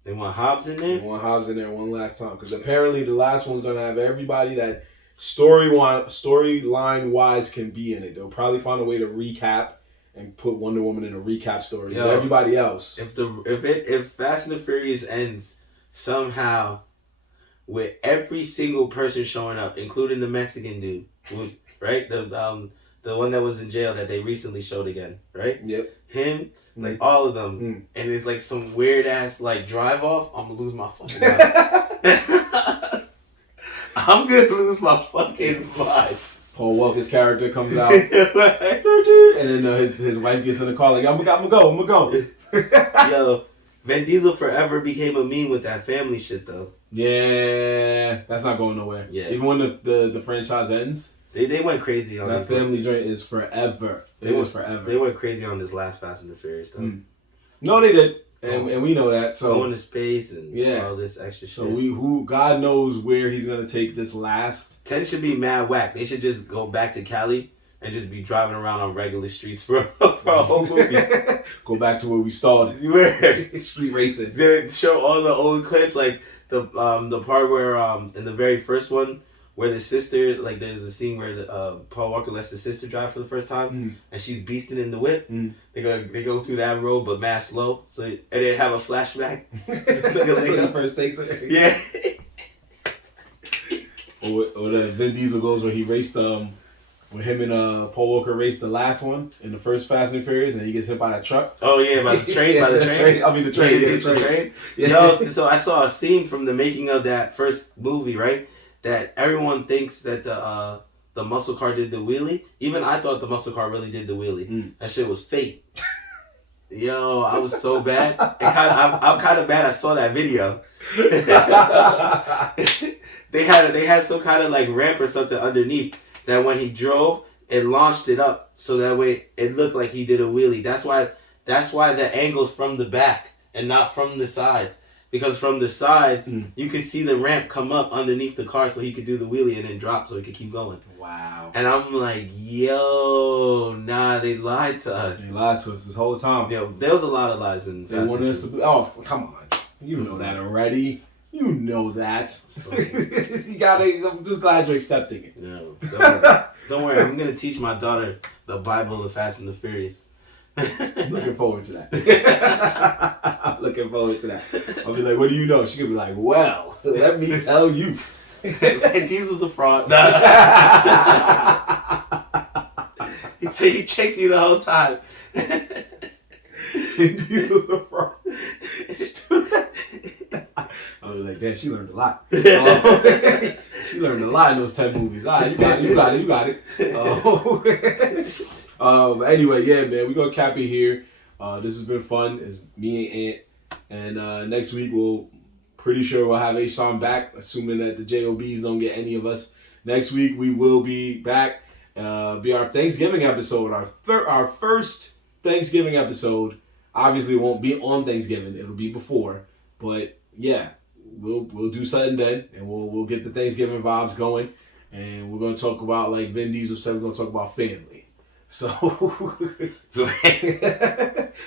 They want Hobbs in there? They want Hobbs in there one last time. Because apparently the last one's going to have everybody that storyline-wise can be in it. They'll probably find a way to recap and put Wonder Woman in a recap story. But everybody else. If Fast and the Furious ends somehow with every single person showing up, including the Mexican dude, right? The one that was in jail that they recently showed again, right? Yep. Him. Like all of them, and it's like some weird ass like drive off. I'm gonna lose my fucking mind. I'm gonna lose my fucking mind. Paul Walker's character comes out, and then his wife gets in the car like, I'm gonna go. Yo, Vin Diesel forever became a meme with that family shit though. Yeah, that's not going nowhere. Yeah, even when the franchise ends. They went crazy on that family joint is forever. It was forever. They went crazy on this last Fast and the Furious though. No, they did, and we know that. So going to space and all this extra shit. So God knows where he's gonna take this last. 10 should be mad whack. They should just go back to Cali and just be driving around on regular streets for a whole movie. Go back to where we started. Street racing. They show all the old clips, like the part where in the very first one. Where the sister, like there's a scene where Paul Walker lets the sister drive for the first time, and she's beasting in the whip. They go through that road, but mad slow. So and they have a flashback. Like first takes it. Yeah. or the Vin Diesel goes where he raced when him and Paul Walker raced the last one in the first Fast and Furious, and he gets hit by that truck. Oh yeah, by the train. The train. The train. Yeah, the train. Yeah. Yo, so I saw a scene from the making of that first movie, right? That everyone thinks that the muscle car did the wheelie. Even I thought the muscle car really did the wheelie. That shit was fake. Yo, I was so bad. I'm kind of bad I saw that video. They had some kind of like ramp or something underneath that when he drove, it launched it up so that way it looked like he did a wheelie. That's why the angle's from the back and not from the sides. because from the sides you could see the ramp come up underneath the car, so he could do the wheelie and then drop, so he could keep going. Wow. And I'm like, yo, nah, they lied to us. They lied to us this whole time. Yo, there was a lot of lies in. They wanted us to be. Oh, come on! You know that already. You know that. You gotta. I'm just glad you're accepting it. No, don't worry. I'm gonna teach my daughter the Bible of Fast and the Furious. Looking forward to that. Looking forward to that. I'll be like, what do you know? She could be like, well, let me tell you. Diesel's a fraud. He chased you the whole time. Diesel's a fraud. I was like, damn, she learned a lot. She learned a lot in those 10 movies. All right, you got it. Anyway, yeah, man, we're going to cap it here. This has been fun. It's me and Ant. And next week, pretty sure we'll have Ashawn back, assuming that the JOBs don't get any of us. Next week, we will be back. Be our Thanksgiving episode, our first Thanksgiving episode. Obviously, it won't be on Thanksgiving. It'll be before. But, yeah. We'll do something then, and we'll get the Thanksgiving vibes going, and we're gonna talk about, like Vin Diesel said, we're gonna talk about family. So we'll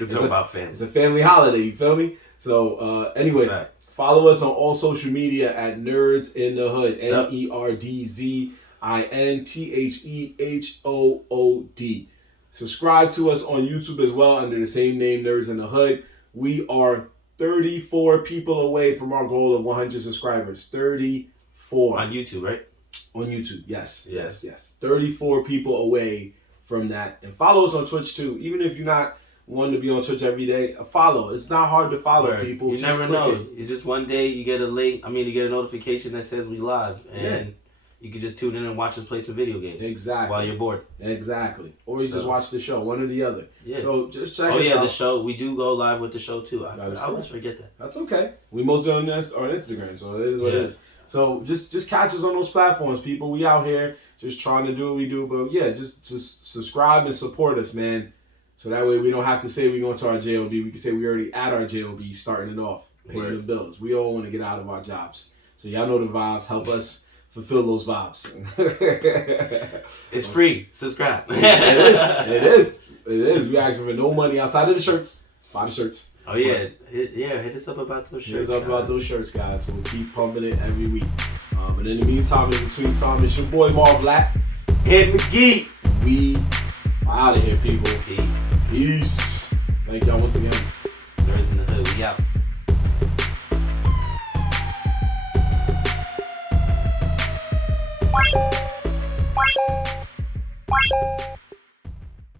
talk about family. It's a family holiday, you feel me? So anyway, follow us on all social media at Nerdz in the Hood. NERDZINTHEHOOD. Subscribe to us on YouTube as well under the same name, Nerdz in the Hood. We are 34 people away from our goal of 100 subscribers. 34. On YouTube, right? On YouTube, yes. 34 people away from that. And follow us on Twitch too. Even if you're not wanting to be on Twitch every day, follow. It's not hard to follow people. You just never know. It's just one day you get a link. You get a notification that says we live. And you can just tune in and watch us play some video games. Exactly. While you're bored. Exactly. Or you just watch the show, one or the other. Yeah. So just check us out. The show. We do go live with the show too. I always forget that. That's okay. We mostly on Instagram, so it is what it is. So just catch us on those platforms, people. We out here just trying to do what we do. But yeah, just subscribe and support us, man. So that way we don't have to say we're going to our JOB. We can say we already at our JOB, starting it off, paying the bills. We all want to get out of our jobs. So y'all know the vibes. Help us fulfill those vibes. It's free. Subscribe. It is. We asking for no money outside of the shirts. Buy the shirts. Oh yeah, hit us up about those shirts. Hit us up about those shirts, guys. So we'll keep pumping it every week. But in the meantime, in between time, it's your boy Marv Black and McGee. We are out of here, people. Peace. Thank y'all once again.